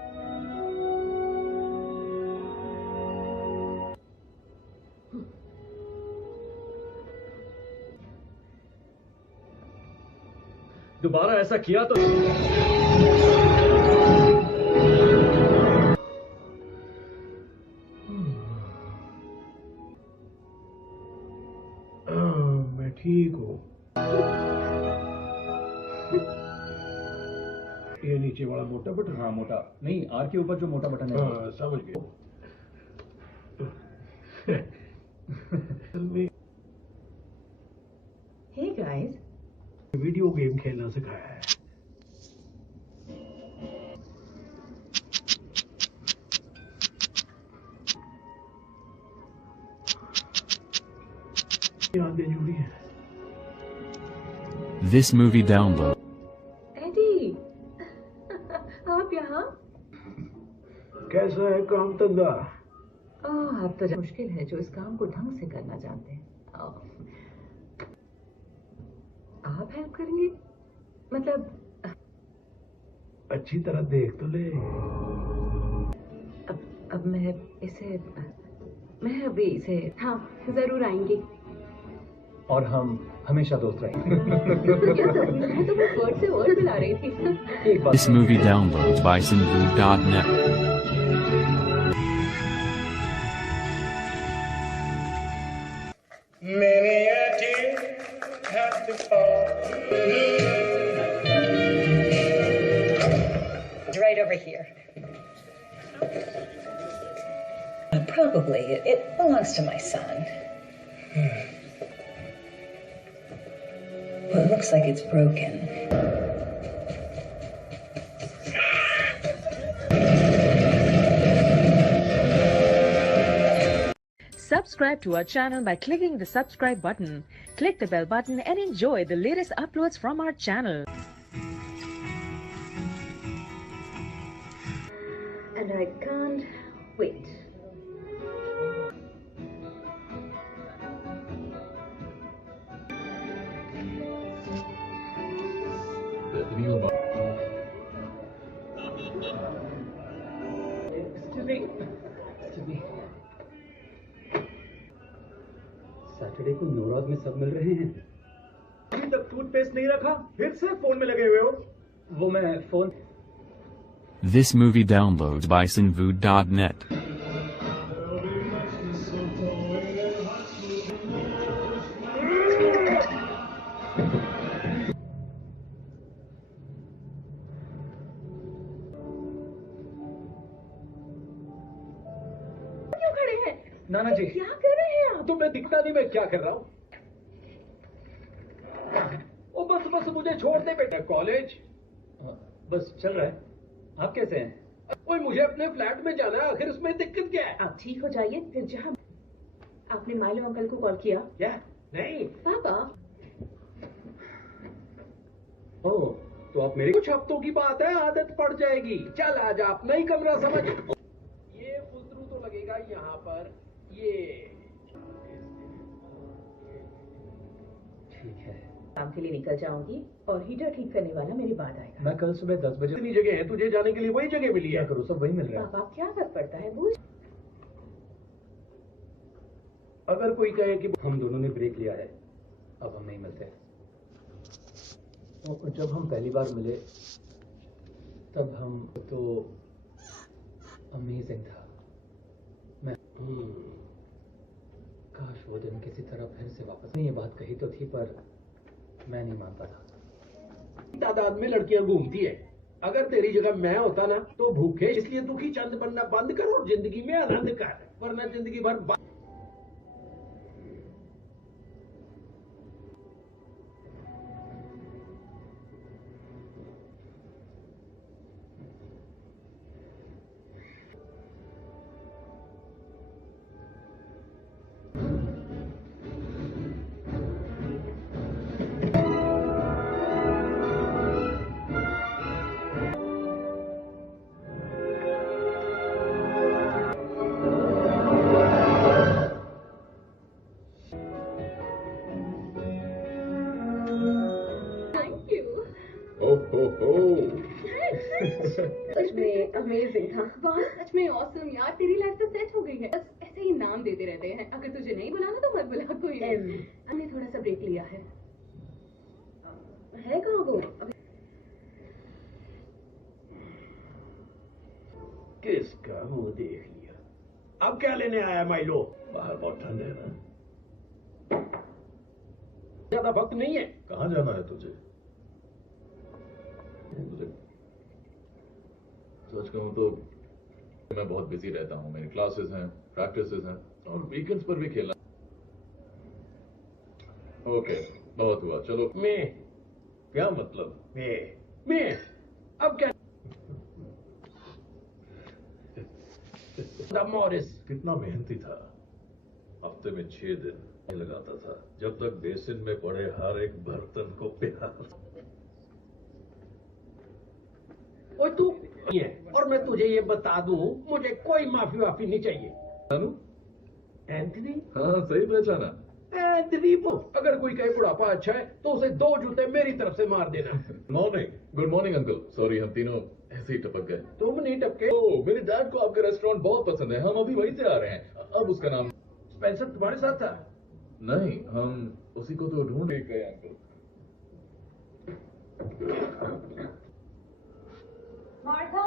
दोबारा ऐसा किया तो मैं ठीक हूँ। ये नीचे वाला मोटा बटन? हाँ मोटा नहीं, आर के ऊपर जो मोटा बटन है। हाँ, समझ गया। Hey guys, वीडियो गेम खेलना सिखाया है। यादें जुड़ी हैं। This movie download. एडी, आप यहाँ? कैसा है काम धंधा? ओह, अब तो मुश्किल है जो इस काम को ढंग से करना जानते हैं। आप हेल्प करेंगे? मतलब अच्छी तरह देख तो ले। अब मैं अभी इसे हाँ जरूर आएंगी। और हम हमेशा दोस्त रहेंगे। क्या कर रही है? तो मैं वर्ड से वर्ड मिला रही थी। एक बात This movie downloads by sinvu.net. Many a tear has to fall. Right over here. Probably. It belongs to my son. Well, it looks like it's broken. Subscribe to our channel by clicking the subscribe button. Click the bell button and enjoy the latest uploads from our channel. And I can't wait. Saturday को न्यूयॉर्क में सब मिल रहे हैं। अभी तक टूथपेस्ट नहीं रखा, फिर से फोन में लगे हुए हो। वो मैं phone. This movie downloads by sinvu.net. क्यों खड़े हैं? नाना जी क्या कर रहे हैं आप? तुम्हें दिखता नहीं मैं क्या कर रहा हूँ? ओ बस मुझे छोड़ दे बेटा। कॉलेज बस चल रहा है। आप कैसे हैं? ओए मुझे अपने फ्लैट में जाना है, आखिर उसमें दिक्कत क्या है? आप ठीक हो जाइए फिर जहाँ। आपने माइलो अंकल को कॉल किया? क्या? नहीं। पापा। ओह, तो आप मेरे कुछ हफ्तों की बात है, आदत पड़ जाएगी। चल आजा, अपना ही कमरा समझ। ये फुजरू तो लगेगा यहाँ पर। ये ठीक है। काम के लिए निकल जाऊंगी और हीटर ठीक करने वाला मेरे बाद आएगा। मैं कल सुबह 10 बजे। इतनी जगह है, तुझे जाने के लिए वही जगह मिली क्या है। करूँ, सब वही मिल रहा है। पापा क्या फर्क पड़ता है? बूझ। अगर कोई कहे कि हम दोनों ने ब्रेक लिया है, अब हम नहीं मिलते। तो जब हम पहली बार मिले तब हम तो अमेजिंग था। मैं काश वो दिन किसी तरह फिर से वापस। नहीं, ये बात कही तो थी पर मैं नहीं मानता था। तादाद में लड़कियां घूमती है। अगर तेरी जगह मैं होता ना तो भूखे इसलिए दुखी चंद बनना बंद कर और जिंदगी में आनंद कर, वरना जिंदगी भर सच में अमेजिंग था। वाह, सच में ऑसम यार, तेरी लाइफ तो सेट हो गई है। बस ऐसे ही नाम देते रहते हैं। अगर तुझे नहीं बुलाना तो मत बुला कोई। हमने थोड़ा सा ब्रेक लिया है कहाँ वो? किसका मुंह देख लिया? अब क्या लेने आया माइलो? बाहर बहुत ठंड है ना। ज्यादा वक्त नहीं है। कहाँ जाना है तुझे? मुझे सच कहूँ तो मैं बहुत बिजी रहता हूँ। मेरी क्लासेस हैं, प्रैक्टिसेस हैं और वीकेंड्स पर भी खेलना। ओके, बहुत हुआ, चलो। मैं क्या मतलब? मैं अब क्या? मॉरिस कितना मेहनती था। हफ्ते में 6 दिन लगाता था, जब तक बेसिन में पड़े हर एक बर्तन को प्यार। और तू ये, और मैं तुझे ये बता दूं, मुझे कोई माफी वाफी नहीं चाहिए। एंथनी? हाँ, सही पहचाना। एंथनी, अगर कोई कहे बुढ़ापा अच्छा है तो उसे 2 जूते मेरी तरफ से मार देना। Morning. Good morning uncle. Sorry, हम तीनों ऐसे ही टपक गए। तुम नहीं टपके? ओह, मेरे डैड को आपका रेस्टोरेंट बहुत पसंद है। हम अभी वहीं से आ रहे हैं। अब उसका नाम स्पेंसर तुम्हारे साथ था? नहीं, हम उसी को तो ढूंढ गए अंकल। मार्था?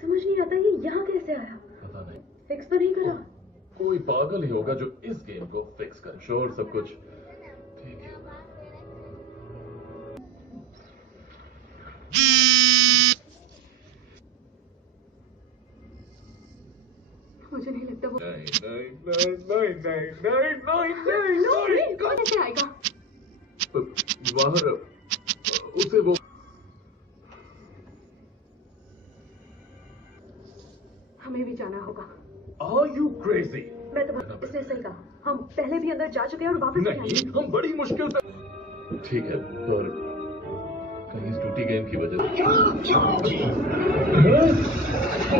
समझ नहीं आता ये यहाँ कैसे आया। पता नहीं, फिक्स तो नहीं करा? कोई पागल ही होगा जो इस गेम को फिक्स करे। श्योर, सब कुछ ठीक है। मुझे नहीं लगता वो। नहीं नहीं नहीं नहीं नहीं नहीं नहीं नहीं कौन कैसे आएगा? बाहर उसे वो हमें भी जाना होगा। Are you crazy? मैं तो इसने सही कहा, हम पहले भी अंदर जा चुके हैं और वापस नहीं, हम बड़ी मुश्किल से। ठीक है, पर कहीं इस टूटी गेम की वजह से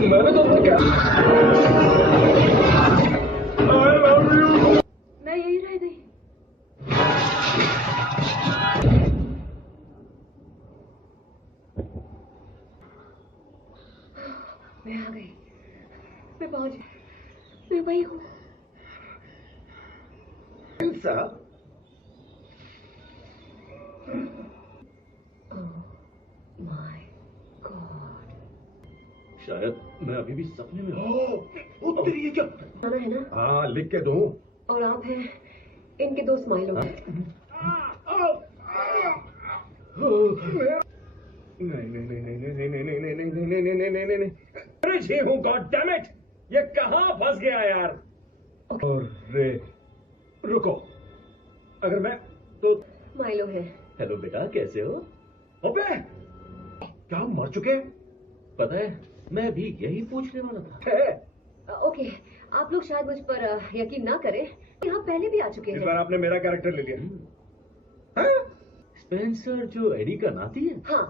मैंने तो क्या? मैं यही रह गई। मैं आ गई। मैं पहुंच गई। मैं वही हूँ। My God. शायद मैं अभी भी सपने में हूँ। तेरी ये क्या? जाना है ना? हाँ, लिख के दूं। और आप हैं इनके 2 स्माइल हो। नहीं नहीं नहीं नहीं नहीं नहीं नहीं नहीं नहीं नहीं नहीं नहीं नहीं नहीं। अरे जी हूँ, गॉड डैम इट, ये कहाँ फंस गया यार। और रे रुको, अगर मैं तो माइलो है। हेलो बेटा, कैसे हो? अबे क्या हम मर चुके हैं? पता है, मैं भी यही पूछने वाला था। ओके, आप लोग शायद मुझ पर यकीन ना करें, यहाँ पहले भी आ चुके इस हैं। बार आपने मेरा कैरेक्टर ले लिया। स्पेंसर जो एडी का नाती है? हाँ,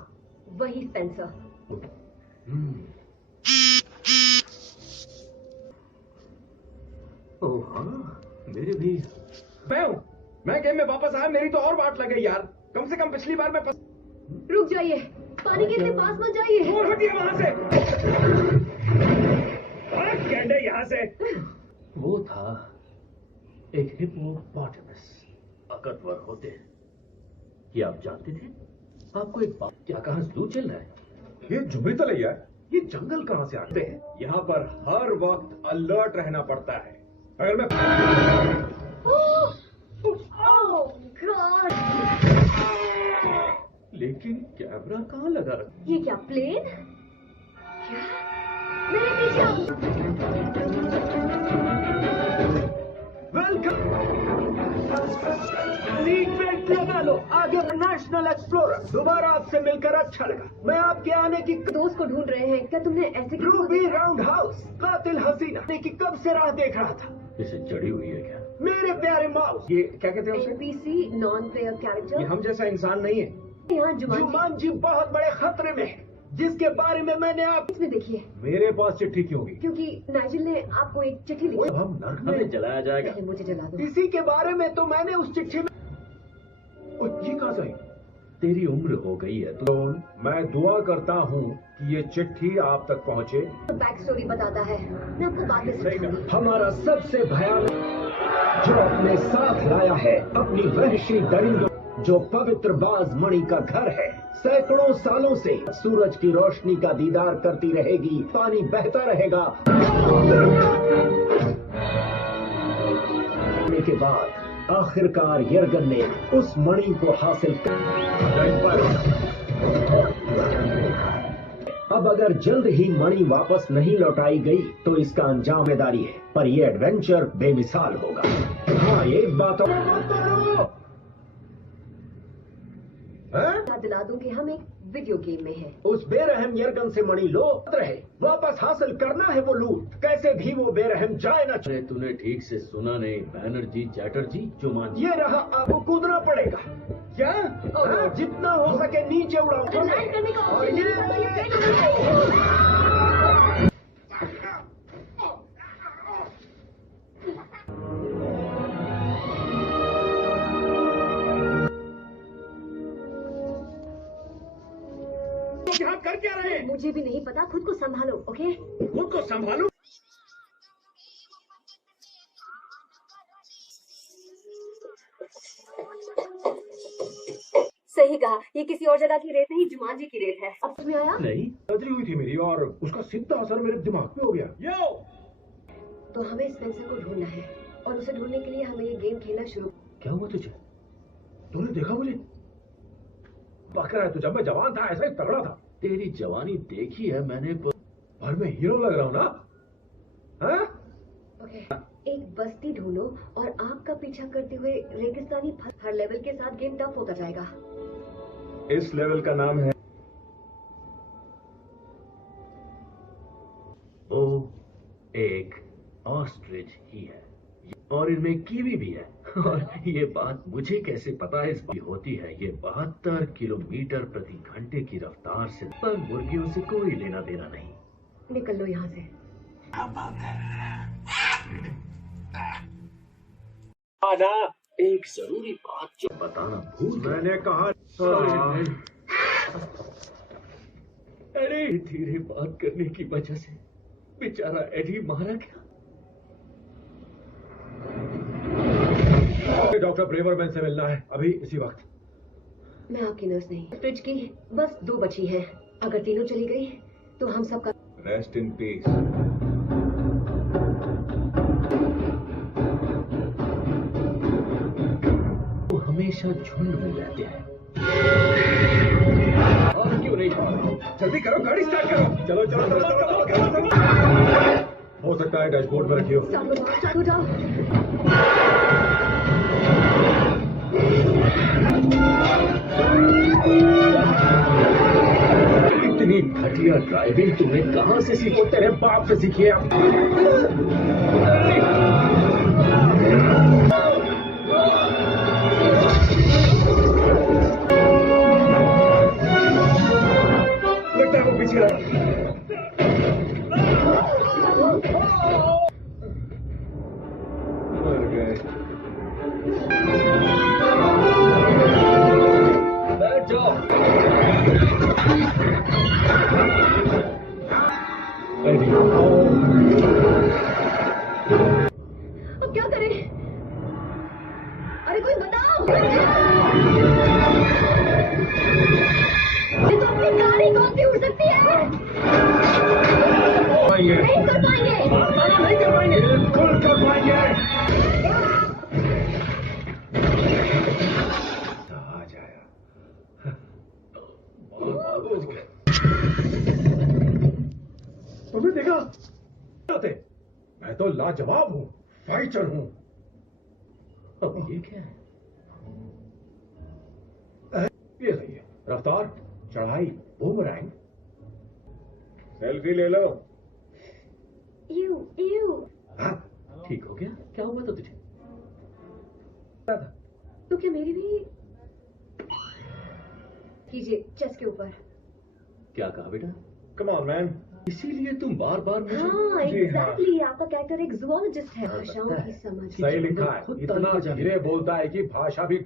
वही स्पेंसर। ओह हाँ, मेरे भी। मैं गेम में वापस आया, मेरी तो और बात लग गई यार। कम से कम पिछली बार मैं रुक जाइए, पानी के इतने पास मत जाइए। दूर हटिए वहां से। गैंडे यहाँ से। वो था एक हिप्पोपोटामस। ताकतवर होते हैं, ये आप जानते थे? आपको एक बात, क्या कहाँ जू चल रहा है? ये जुमरी तो लिया, ये जंगल कहाँ से आते हैं? यहाँ पर हर वक्त अलर्ट रहना पड़ता है। अगर मैं गॉड! लेकिन कैमरा कहाँ लगा रखा? ये क्या प्लेन? क्या? मेरे पीछे आओ। वेलकम आगे नेशनल एक्सप्लोरर। दोबारा आपसे मिलकर अच्छा लगा। मैं आपके आने की दोस्त को ढूंढ रहे हैं। क्या तुमने ऐसे रूबी राउंड हाउस कातिल हसीना की कब से राह देख रहा था। इसे चढ़ी हुई है क्या? मेरे प्यारे माउस, ये क्या कहते हैं उसे? NPC, non player character. ये हम जैसा इंसान नहीं है। यहाँ जुमान जी बहुत बड़े खतरे में है। जिसके बारे में मैंने आप इसमें देखिए, मेरे पास चिट्ठी क्यों होगी? क्योंकि नाइजिल ने आपको एक चिट्ठी लिखी। अब हम नर्क में हमें जलाया जाएगा। पहले मुझे जला दो। इसी के बारे में तो मैंने उस चिट्ठी में ये कहाँ से आई? तेरी उम्र हो गई है तो मैं दुआ करता हूँ कि ये चिट्ठी आप तक पहुँचे। बैक स्टोरी बताता है, मैं आपको बाद में समझाऊंगी। हमारा सबसे भयानक जो अपने साथ लाया है अपनी वहशी दरिंदों, जो पवित्र बाज मणि का घर है। सैकड़ों सालों से सूरज की रोशनी का दीदार करती रहेगी, पानी बहता रहेगा। के बाद आखिरकार यर्गन ने उस मणि को हासिल कर। अब अगर जल्द ही मणि वापस नहीं लौटाई गई तो इसका अंजाम जिम्मेदारी है, पर यह एडवेंचर बेमिसाल होगा। हाँ, एक बात याद दिला दूं कि हम एक वीडियो गेम में हैं। उस बेरहम यर्गन से मणि लो रहे, वापस हासिल करना है वो लूट। कैसे भी वो बेरहम जाए ना। तूने ठीक से सुना नहीं। बैनर्जी चैटर्जी जो मान ये रहा, आपको कूदना पड़ेगा। क्या? जितना हो सके नीचे उड़ाओ। और क्या कर क्या रहे? मुझे भी नहीं पता, खुद को संभालो। ओके, खुद को संभालो। सही कहा, ये किसी और जगह की रेत नहीं, जुमानजी की रेत है। अब तुम्हें आया? नहीं, सर्जरी हुई थी मेरी और उसका सीधा असर मेरे दिमाग पे हो गया। यो! तो हमें स्पेंसर को ढूंढना है और उसे ढूंढने के लिए हमें ये गेम खेलना शुरू। क्या हुआ तुझे? तूने देखा मुझे? पकड़ा है, तो जब मैं जवान था ऐसा ही तगड़ा था। तेरी जवानी देखी है मैंने और मैं हीरो लग रहा हूँ ना? हाँ? ओके, एक बस्ती ढूंढो और आग का पीछा करते हुए रेगिस्तानी हर लेवल के साथ गेम टफ होता जाएगा। इस लेवल का नाम है वो एक ऑस्ट्रिच ही है और इनमें कीवी भी है। और ये बात मुझे कैसे पता है? इस बात होती है ये 72 किलोमीटर प्रति घंटे की रफ्तार से, पर मुर्गियों से कोई लेना देना नहीं। निकल लो यहाँ से। आना, एक जरूरी बात जो बताना भूल गया। मैंने कहा अरे धीरे बात करने की वजह से बेचारा एडी मारा गया। डॉक्टर ब्रेवरमैन से मिलना है अभी इसी वक्त। मैं आपकी नर्स नहीं, फ्रिज की बस 2 बची है। अगर तीनों चली गई तो हम सबका रेस्ट इन पीस। वो हमेशा झुंड में रहते हैं। और क्यों नहीं छोड़? जल्दी करो, गाड़ी स्टार्ट करो। चलो चलो चलो चलो चलो चलो। हो सकता है डैशबोर्ड पर रखियो। चालू जाओ। इतनी घटिया ड्राइविंग तुमने कहां से सीखी? तेरे बाप से सीखी है। लगता है वो पीछे रहा। मर गए। बैठ जाओ। अब क्या करें? अरे कोई बताओ। ये तो अपनी गाड़ी कौन सी उड़ सकती है? नहीं कर पाएंगे। नहीं कर पाएंगे। बिल्कुल कर पाएंगे। आ जाया। तुमने देखा? मैं तो लाजवाब हूँ, फाइटर हूँ। अब ये क्या है? ये सही है। रफ्तार, चढ़ाई, बूमरैंग। सेल्फी ले लो। यू ठीक हो गया? क्या हुआ था तुझे? तो क्या मेरी भी कीजिए चेस्ट के ऊपर। क्या कहा बेटा? Come on man. इसीलिए तुम बार बार मुझे हाँ एग्जैक्टली, आपका कैरेक्टर एक जूलॉजिस्ट है। भाषाओं की समझ सही लिखा है, इतना धीरे बोलता है कि भाषा भी।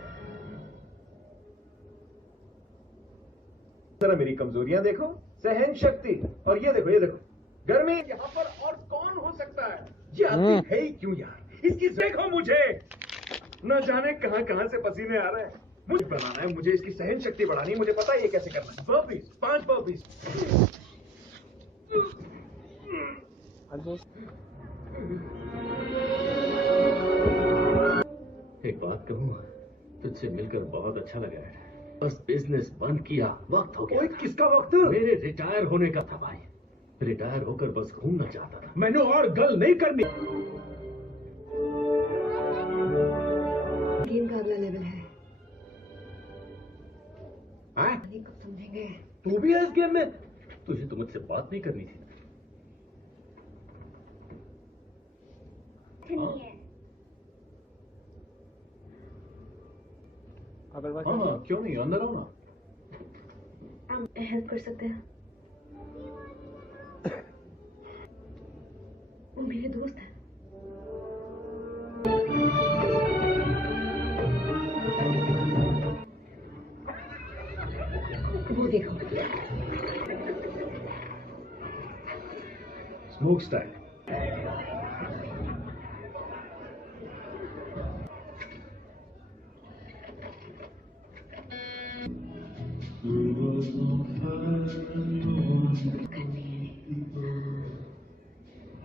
जरा मेरी कमजोरियां देखो, सहन शक्ति, और ये देखो गर्मी। यहाँ पर और कौन हो सकता है? ये आदमी है ही क्यों यार? इसकी देखो मुझे, न जाने कहां कहां से पसीने आ रहे हैं। मुझे बनाना है, मुझे इसकी सहन शक्ति बढ़ानी है, मुझे पता है ये कैसे करना है। Burpees, 5 burpees. एक बात कहूँ, तुझसे मिलकर बहुत अच्छा लगा है। बस बिजनेस बंद किया, वक्त हो गया। किसका वक्त? मेरे रिटायर होने का था भाई। रिटायर होकर बस घूमना चाहता था। मैंने और गल नहीं करनी। गेम का अगला लेवल है। कब समझेंगे? तू भी है इस गेम में? तुझे तो मुझसे बात नहीं करनी थी। हाँ, क्यों नहीं, अंदर आओ ना। आप हेल्प कर सकते हैं? वो मेरे दोस्त हैं। वो देखो, स्मोक स्टाइल।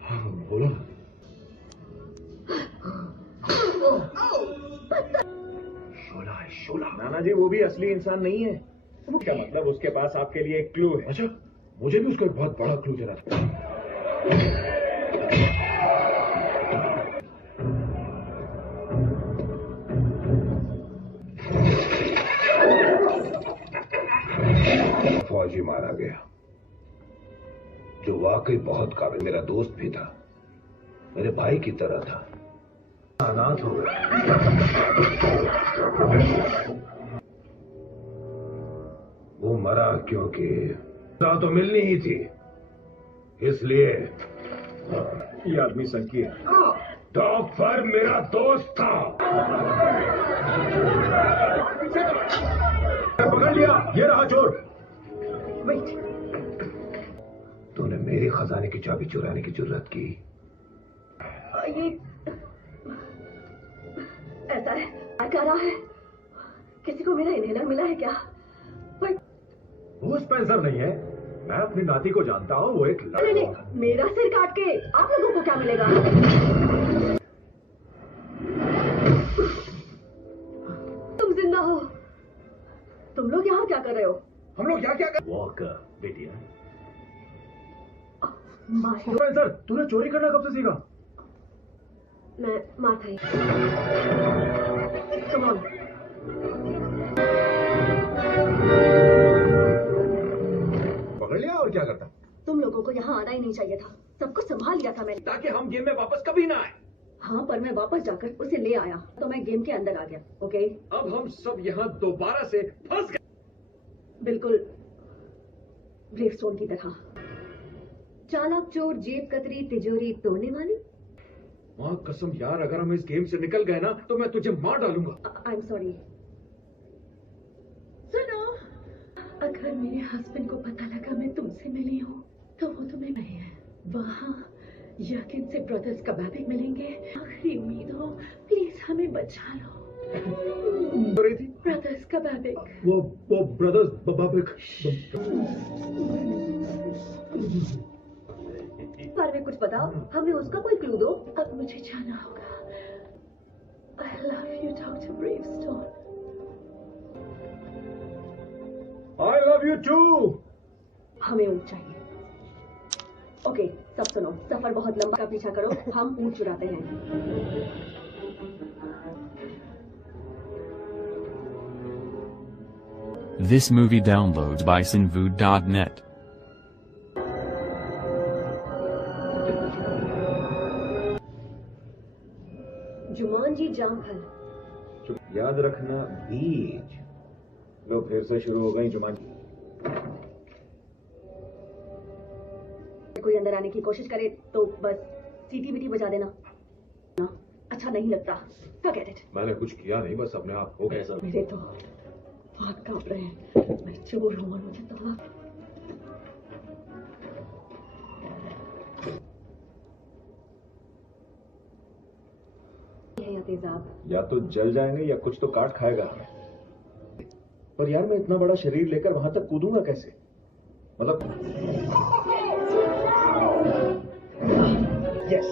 हाँ बोलो। शोला। नाना जी, वो भी असली इंसान नहीं है। क्या मतलब? उसके पास आपके लिए एक क्लू है। अच्छा, मुझे भी उसका एक बहुत बड़ा क्लू देना था। फौजी मारा गया, जो वाकई बहुत काबिल, मेरा दोस्त भी था, मेरे भाई की तरह था। अनाथ हो गया। वो मरा क्योंकि तो मिलनी ही थी, इसलिए। ये आदमी संकी है। डॉग पर मेरा दोस्त था। पकड़ लिया, ये रहा चोर। तूने मेरे खजाने की चाबी चुराने की जुर्रत की। ये ऐसा है, क्या रहा है? किसी को मेरा इनहेलर मिला है क्या? वो स्पेंसर नहीं है, मैं अपनी नाती को जानता हूँ, वो एक नहीं, मेरा सिर काट के आप लोगों को क्या मिलेगा? तुम जिंदा हो। तुम लोग यहाँ क्या कर रहे हो? हम लोग यहाँ क्या कर? वॉकर बेटिया। स्पेंसर, तूने चोरी करना कब से सीखा? मैं मार्था ही। Come on. पकड़ लिया और क्या करता? तुम लोगों को यहाँ आना ही नहीं चाहिए था। सब कुछ संभाल लिया था मैंने, ताकि हम गेम में वापस कभी ना आए। हाँ, पर मैं वापस जाकर उसे ले आया तो मैं गेम के अंदर आ गया। ओके, अब हम सब यहाँ दोबारा से फंस गए। बिल्कुल ब्रेवस्टोन की तरह। चालाक चोर, जेब कतरी, तिजोरी तोड़ने वाली। माँ कसम यार, अगर हम इस गेम से निकल गए ना तो मैं तुझे मार डालूंगा। I am sorry. सुनो, अगर मेरे हस्बैंड को पता लगा मैं तुमसे मिली हूँ तो वो तुम्हें नहीं है। वहाँ यकीन से ब्रदर्स कबाबिक मिलेंगे। आखिरी उम्मीद हो, प्लीज हमें बचा लो। ब्रदर्स कबाबिक। वो ब्रदर्स कबाबिक। बारे में कुछ बताओ, हमें उसका कोई क्लू दो। अब मुझे जाना होगा। I love you, Dr. Bravestone. I love you too. हमें ऊँट चाहिए। ओके, सब सुनो, सफर बहुत लंबा का पीछा करो, हम ऊँट चुराते हैं। This movie downloads by sinvood.net. Jumanji जामफल। याद रखना, बीज। लो फिर से शुरू हो गई जुमान। कोई अंदर आने की कोशिश करे तो बस सीटी वीटी बजा देना ना, अच्छा नहीं लगता। Forget it। मैंने कुछ किया नहीं, बस अपने आप हो गया सर। मेरे तो हाथ कांप रहे हैं, मैं चोर हूँ और मुझे तो तेजाब या तो जल जाएंगे या कुछ तो काट खाएगा हमें। पर यार मैं इतना बड़ा शरीर लेकर वहां तक कूदूंगा कैसे? मतलब यस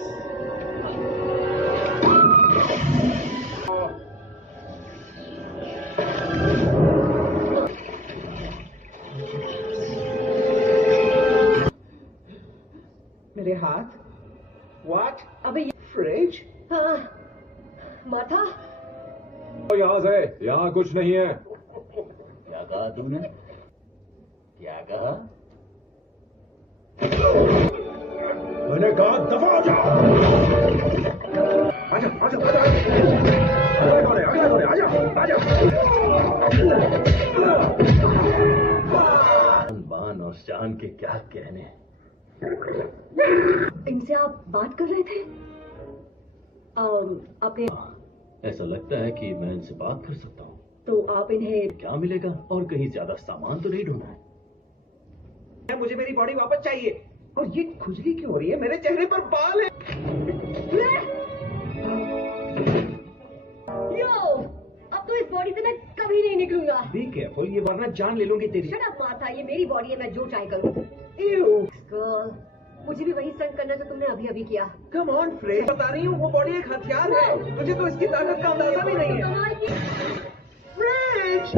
मेरे हाथ। व्हाट? अबे फ्रिज? हाँ माथा। यहाँ से, यहाँ कुछ नहीं है। क्या कहा तुमने? क्या कहा? मैंने कहा दफा हो जाओ। आजा आजा आजा आजा आजा। बान और शान के क्या कहने। इनसे आप बात कर रहे थे? आपने ऐसा लगता है कि मैं इनसे बात कर सकता हूँ। तो आप इन्हें क्या मिलेगा? और कहीं ज्यादा सामान तो नहीं ढूंढना है। मुझे मेरी बॉडी वापस चाहिए। और ये खुजली क्यों हो रही है? मेरे चेहरे पर बाल है। यो, अब तो इस बॉडी से मैं कभी नहीं निकलूंगा। बी केयरफुल, ये वरना जान ले लूंगी तेरी। शट अप माथा, ये मेरी बॉडी है, मैं जो चाहे करूँ। गर्ल, मुझे भी वही स्टंट करना जो तुमने अभी अभी किया। कम ऑन फ्रेज, बता रही हूँ वो बॉडी एक हथियार है। तुझे तो इसकी ताकत का अंदाजा भी नहीं है। फ्रेज,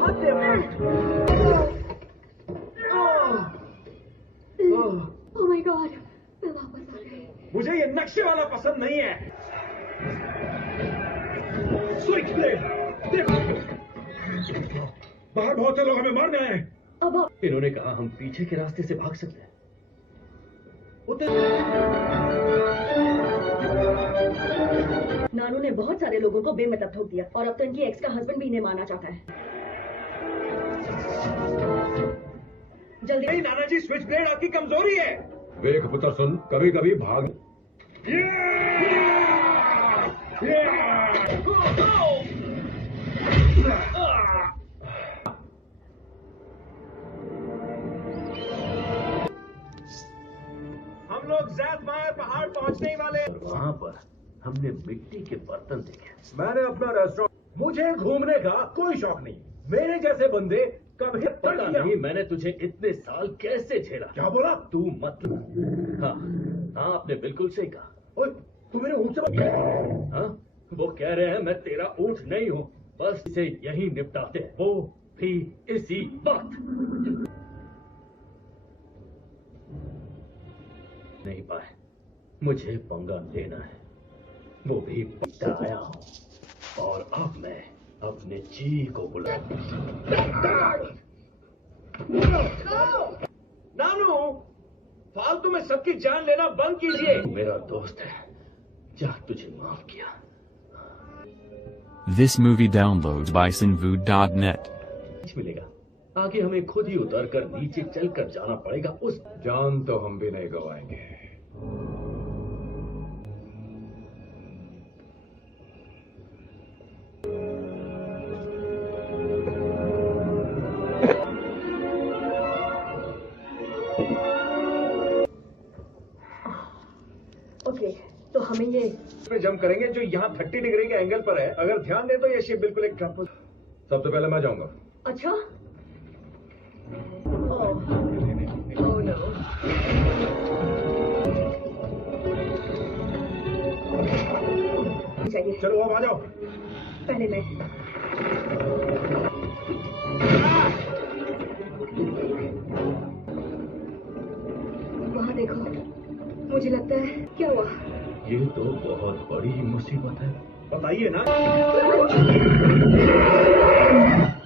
हाथ दे ओह माय गॉड, मैं वापस आ गई। मुझे ये नक्शे वाला पसंद नहीं है। स्विच ब्लेड, देखो बाहर बहुत से लोग हमें मारने आए हैं। अब इन्होंने कहा हम पीछे के रास्ते से भाग सकते हैं। नानू ने बहुत सारे लोगों को बेमतलब ठोक दिया और अब तो इनकी एक्स का हस्बैंड भी इन्हें मारना चाहता है। जल्दी। नहीं नाना जी, स्विच ब्लेड आपकी कमजोरी है। देख पुत्र सुन, कभी कभी भाग। हम लोग ज़ैतमायर पहाड़ पहुंचने ही वाले। वहाँ पर हमने मिट्टी के बर्तन देखे। मैंने अपना रेस्टोरेंट, मुझे घूमने का कोई शौक नहीं। मेरे जैसे बंदे कभी पता नहीं मैंने तुझे इतने साल कैसे झेला। क्या बोला तू मत। हाँ हाँ, आपने बिल्कुल सही कहा। ओए, तू मेरे ऊँट से। हाँ, वो कह रहे हैं मैं तेरा ऊँट नहीं हूँ, बस इसे यही निपटाते हैं, वो भी इसी वक्त। नहीं पाए, मुझे पंगा लेना है, वो भी आया हूँ। और अब मैं अपने जी को बुला। नानू, फालतू में सबकी जान लेना बंद कीजिए। मेरा दोस्त है, जा तुझे माफ किया। This movie downloads by sinvu.net. मिलेगा, आगे हमें खुद ही उतर कर नीचे चल कर जाना पड़ेगा। उस जान तो हम भी नहीं गवाएंगे। ओके, तो हमें ये पे जंप करेंगे जो यहाँ 30 डिग्री के एंगल पर है। अगर ध्यान दे तो ये शिप बिल्कुल एक ट्रम्प। सबसे पहले मैं जाऊंगा। अच्छा। Oh no. चाहिए। चलो अब आ जाओ। पहले मैं। वहाँ देखो, मुझे लगता है क्या हुआ? ये तो बहुत बड़ी मुसीबत है। बताइए ना।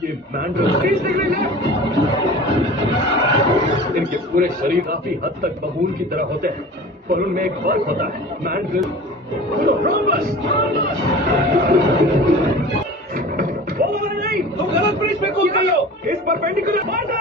ये इनके पूरे शरीर काफी हद तक बबून की तरह होते हैं, पर उनमें एक फर्क होता है। मैंड्रिल नहीं, तुम गलत ब्रिज पे कूद गई हो। इस परपेंडिकुलर मार दो।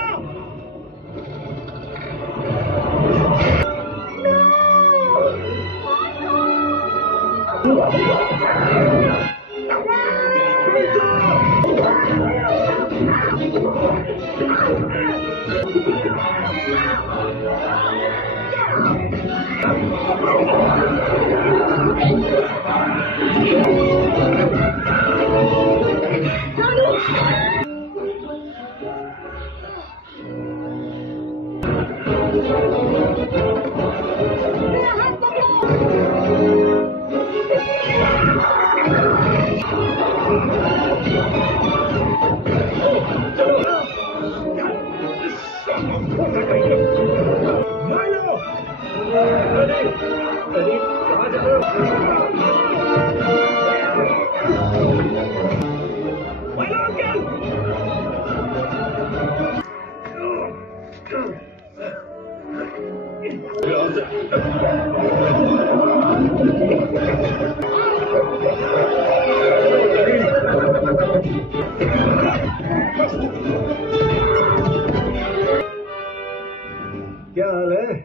क्या हाल है?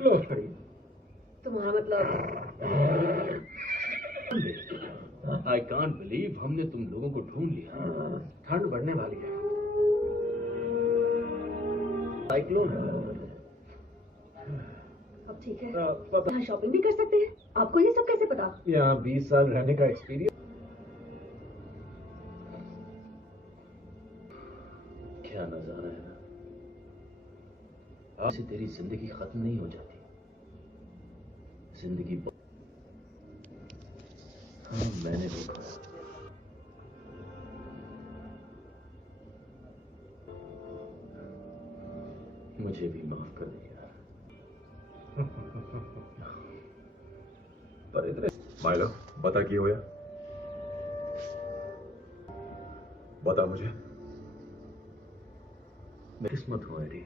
लो तुम्हारा मतलब आई कांट बिलीव हमने तुम लोगों को ढूंढ लिया। ठंड बढ़ने वाली है। साइक्लोन। अब ठीक है, यहाँ शॉपिंग भी कर सकते हैं। आपको ये सब कैसे पता? यहाँ 20 साल रहने का एक्सपीरियंस। क्या नजारा है ना। आज से तेरी जिंदगी खत्म नहीं हो जाती। जिंदगी हाँ मैंने देखा। मुझे भी माफ कर दे यार। पर इतने माइलो बता क्या हुआ? बता मुझे। मैं किस्मत हूं एडी।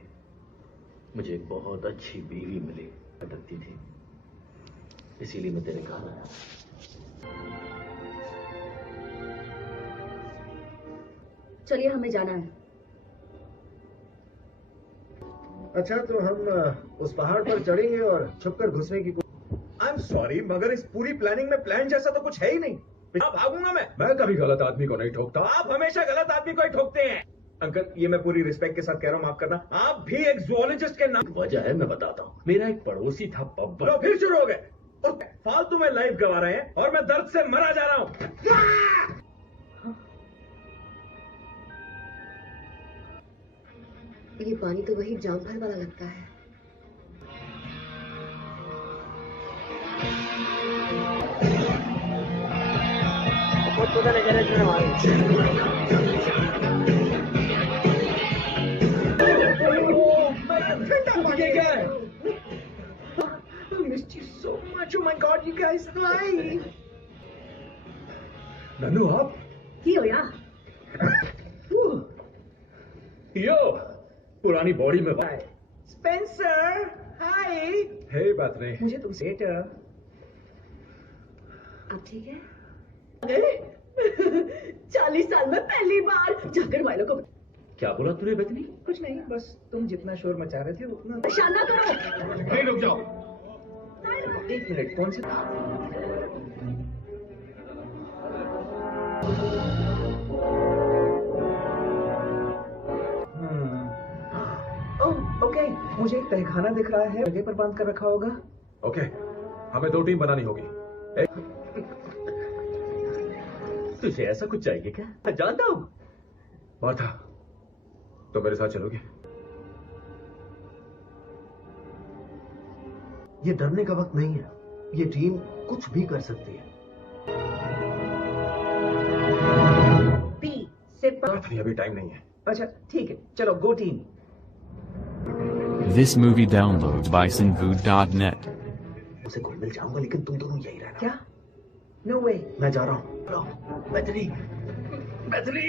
मुझे एक बहुत अच्छी बीवी मिली, भटकती थी, इसीलिए मैं तेरे घर आया। चलिए हमें जाना है। अच्छा तो हम उस पहाड़ पर चढ़ेंगे और छुपकर घुसने की आई एम सॉरी मगर इस पूरी प्लानिंग में प्लान जैसा तो कुछ है ही नहीं। भागूंगा मैं कभी गलत आदमी को नहीं ठोकता। आप हमेशा गलत आदमी को ही ठोकते हैं। अंकल ये मैं पूरी रिस्पेक्ट के साथ कह रहा हूँ, माफ करना। आप भी एक जूलॉजिस्ट के नाम। वजह है मैं बताता हूँ। मेरा एक पड़ोसी था बब्बर। लो फिर शुरू हो गए और फालतू में लाइफ गवा रहे हैं और मैं दर्द से मरा जा रहा हूँ। ये पानी तो वही जामफल वाला लगता है। नन्नू आप यो पुरानी बॉडी में स्पेंसर हाय। हे बात नहीं। मुझे तुमसे आप ठीक है? 40 साल में पहली बार जाकर वालों को क्या बोला तूने बेतनी? कुछ नहीं, बस तुम जितना शोर मचा रहे थे उतना। परेशान ना करो। नहीं रुक जाओ। एक मिनट कौन से ओके मुझे एक तहखाना दिख रहा है, जगह पर बांध कर रखा होगा। ओके हमें 2 टीम बनानी होगी। तुझे ऐसा कुछ चाहिए क्या? जानता हूँ। मार्था तो मेरे साथ चलोगे? ये डरने का वक्त नहीं है। ये टीम कुछ भी कर सकती है। अभी टाइम नहीं है। अच्छा ठीक है, चलो गो team. This movie downloads by sinfood.net. उसे घुल मिल जाऊंगा लेकिन तुम दोनों यही रहना। क्या? नो वे। मैं जा रहा हूँ। बेतनी बेतनी।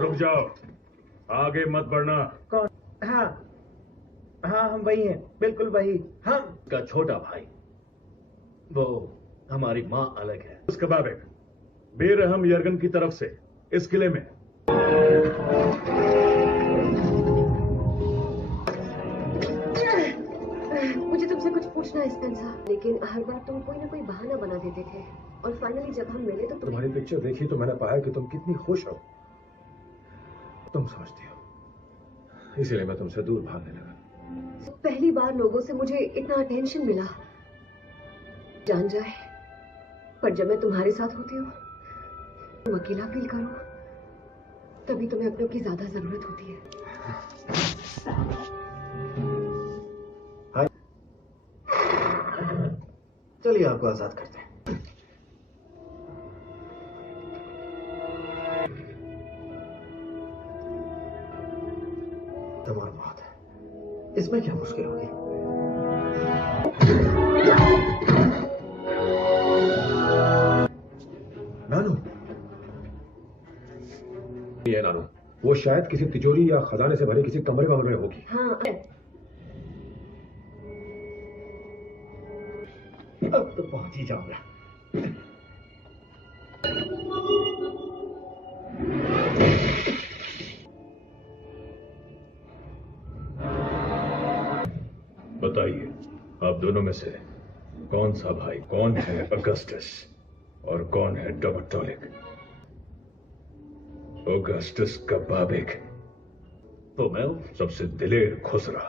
रुक जाओ, आगे मत बढ़ना। कौन? हाँ हाँ हम वही हैं, बिल्कुल वही। हम का छोटा भाई, वो हमारी माँ अलग है। उसका बाबेक बेरहम यर्गन की तरफ से इस किले में कुछ ना स्पेंसर, लेकिन हर बार तुम कोई ना कोई बहाना बना देते थे और फाइनली जब हम मिले तो तुम्हारी पिक्चर देखी तो मैंने पाया कि तुम कितनी खुश हो। तुम समझती हो, इसीलिए मैं तुमसे दूर भागने लगा। पहली बार लोगों से मुझे इतना अटेंशन मिला, जान जाए, पर जब मैं तुम्हारे साथ होती हूँ तुम अकेला फील करो, तभी तुम्हें अपनों की ज्यादा जरूरत होती है। चलिए आपको आजाद करते हैं। तुम्हारा बहुत है, इसमें क्या मुश्किल होगी? नानू, ये नानू, वो शायद किसी तिजोरी या खजाने से भरे किसी कमरे में होगी। हाँ, अब तो पहुंच ही जाऊंगा। बताइए, आप दोनों में से कौन सा भाई, कौन है अगस्टस और कौन है डॉक्टोलिक? ऑगस्टस का बाबिक तो मैं सबसे दिलेर खुसरा,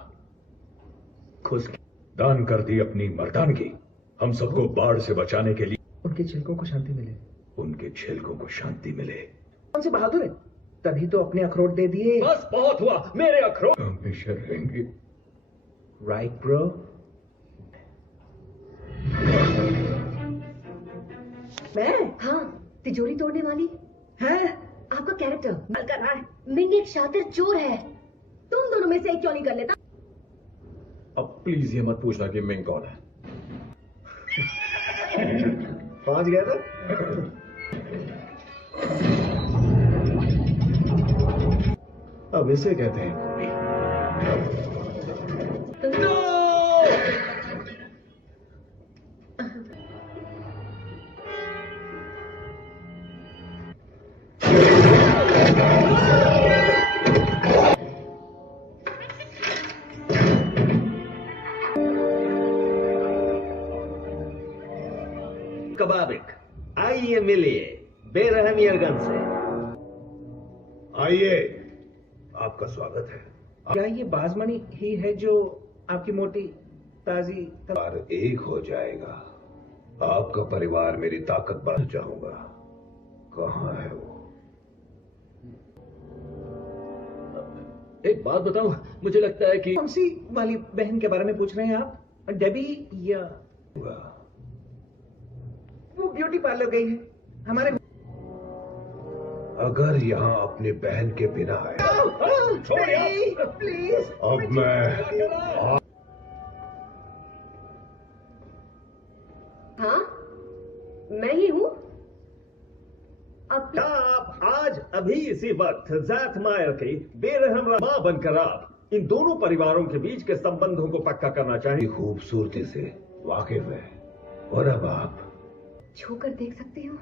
दान कर दी अपनी मर्दानगी हम सबको बाढ़ से बचाने के लिए। उनके छिलकों को शांति मिले, उनके छिलकों को शांति मिले। कौन से बहादुर है, तभी तो अपने अखरोट दे दिए। बस बहुत हुआ, मेरे अखरोट हमेशा रहेंगे। Right bro. मैं? हाँ, तिजोरी तोड़ने वाली है। आपका कैरेक्टर माल कर रहा है। मिंग एक शातिर चोर है, तुम दोनों में से एक क्यों नहीं कर लेता? अब प्लीज ये मत पूछना कि मिंग कौन है। पहुंच गया था। अब इसे कहते हैं कबाबिक। आइए मिलिए बेरहम यरगन से। आइए, आपका स्वागत है। क्या ये बाजमणी ही है जो आपकी मोटी ताजी एक हो जाएगा। आपका परिवार मेरी ताकत बढ़ चाहूंगा। कहाँ है वो? एक बात बताऊं, मुझे लगता है कि कौन सी वाली बहन के बारे में पूछ रहे हैं आप? डेबी या वो ब्यूटी पार्लर गई है हमारे। अगर यहाँ अपनी बहन के बिना आए प्लीज। अब मैं हाँ, मैं ही हूँ। अब आप आज अभी इसी वक्त ज़ैथ मायर की बेरहम मां बनकर आप इन दोनों परिवारों के बीच के संबंधों को पक्का करना चाहिए। खूबसूरती से वाकिफ है और अब आप छूकर देख सकते हो।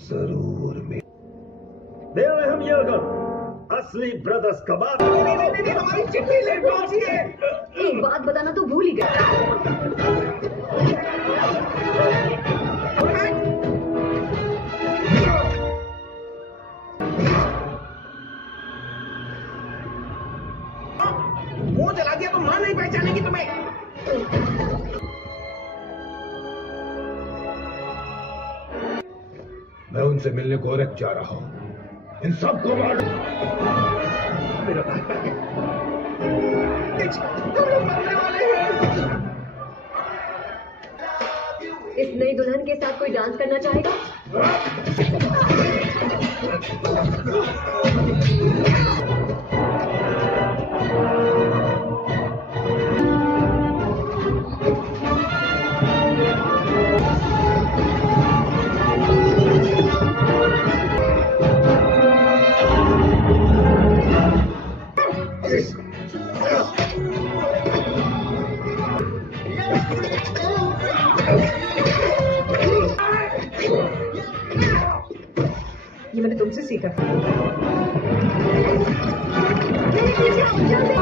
जरूर में बेरहम यरगन, असली ब्रदर्स कबाब। हमारी चिट्ठी ले पहुंचिए। एक बात बताना तो भूल ही गया। मुंह जला दिया तो मां नहीं पहचानेगी तुम्हें। मैं उनसे मिलने को औरक जा रहा हूं। इन सबको मार। मेरा भाई हम लोग मरने वाले हैं। इस नई दुल्हन के साथ कोई डांस करना चाहेगा? ये मैंने तुमसे सीखा। जल्दी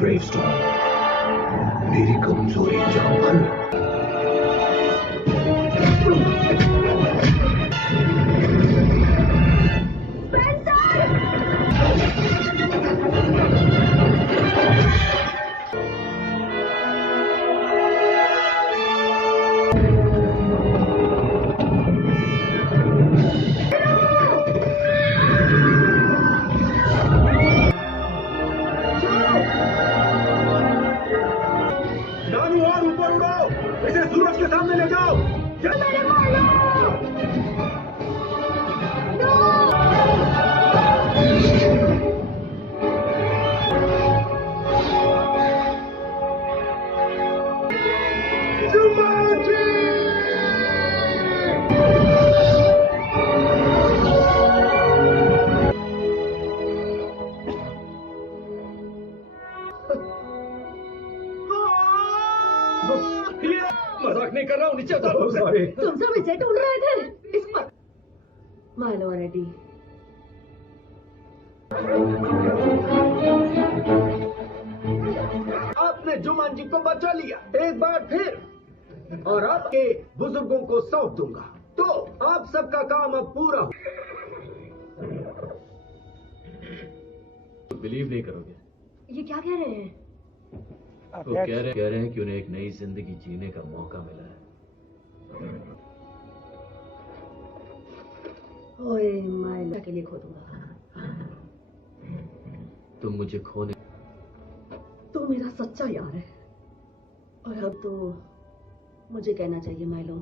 ब्रेवस्टॉर्म, मेरी कमजोरी जान इसे सूरज के सामने ले जाओ। मजाक नहीं कर रहा हूँ, नीचे उतारो। सॉरी। तुम सब इसे ढूंढ रहे थे इस पर। माइलो और एडी, आपने जुमांजी को बचा लिया एक बार फिर, और आपके बुजुर्गों को सौंप दूंगा, तो आप सबका काम अब पूरा हो। बिलीव नहीं करोगे, ये क्या कह रहे हैं? वो कह रहे हैं कि उन्हें एक नई जिंदगी जीने का मौका मिला है। ओए माइला के लिए खो दूंगा। तुम मुझे खोने, तू मेरा सच्चा यार है, और अब तो मुझे कहना चाहिए माइलो।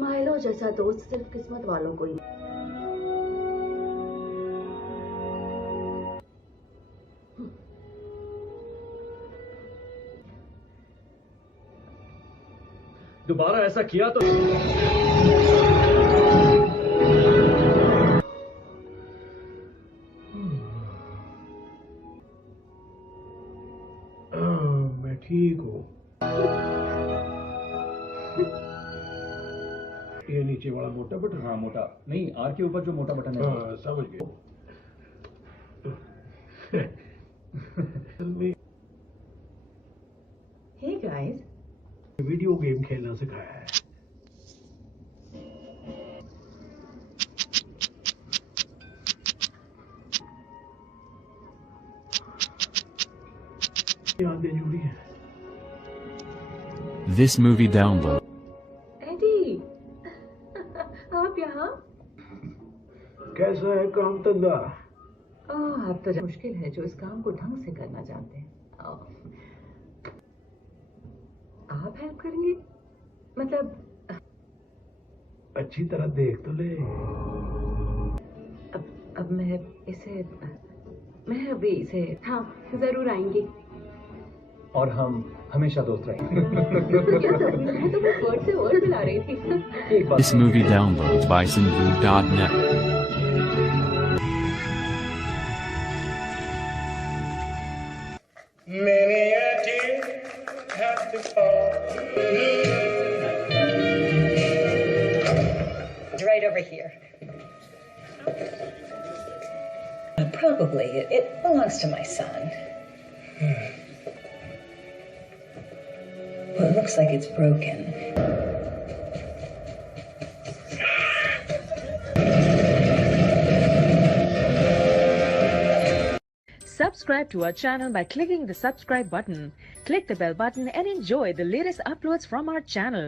माइलो जैसा दोस्त सिर्फ किस्मत वालों को ही। दोबारा ऐसा किया तो मैं ठीक हूँ। ये नीचे वाला मोटा बटन? हाँ मोटा नहीं, आर के ऊपर जो मोटा बटन है। हाँ, समझ गया। Hey guys, वीडियो गेम खेलना सिखाया है। यादें जुड़ी हैं। This movie download. एडी, आप यहाँ? कैसा है काम धंधा? अब तो मुश्किल है जो इस काम को ढंग से करना जानते हैं। आप हेल्प करेंगे? मतलब अच्छी तरह देख तो ले। अब मैं अभी इसे। हाँ, जरूर आएंगी। और हम हमेशा दोस्त रहेंगे। मैं तो बस वर्ड से वर्ड मिला रही थी। This movie downloads by sinvu.net. Many a tear has to fall. It's right over here. Probably. It belongs to my son. Well, it looks like it's broken. Subscribe to our channel by clicking the subscribe button. Click the bell button and enjoy the latest uploads from our channel.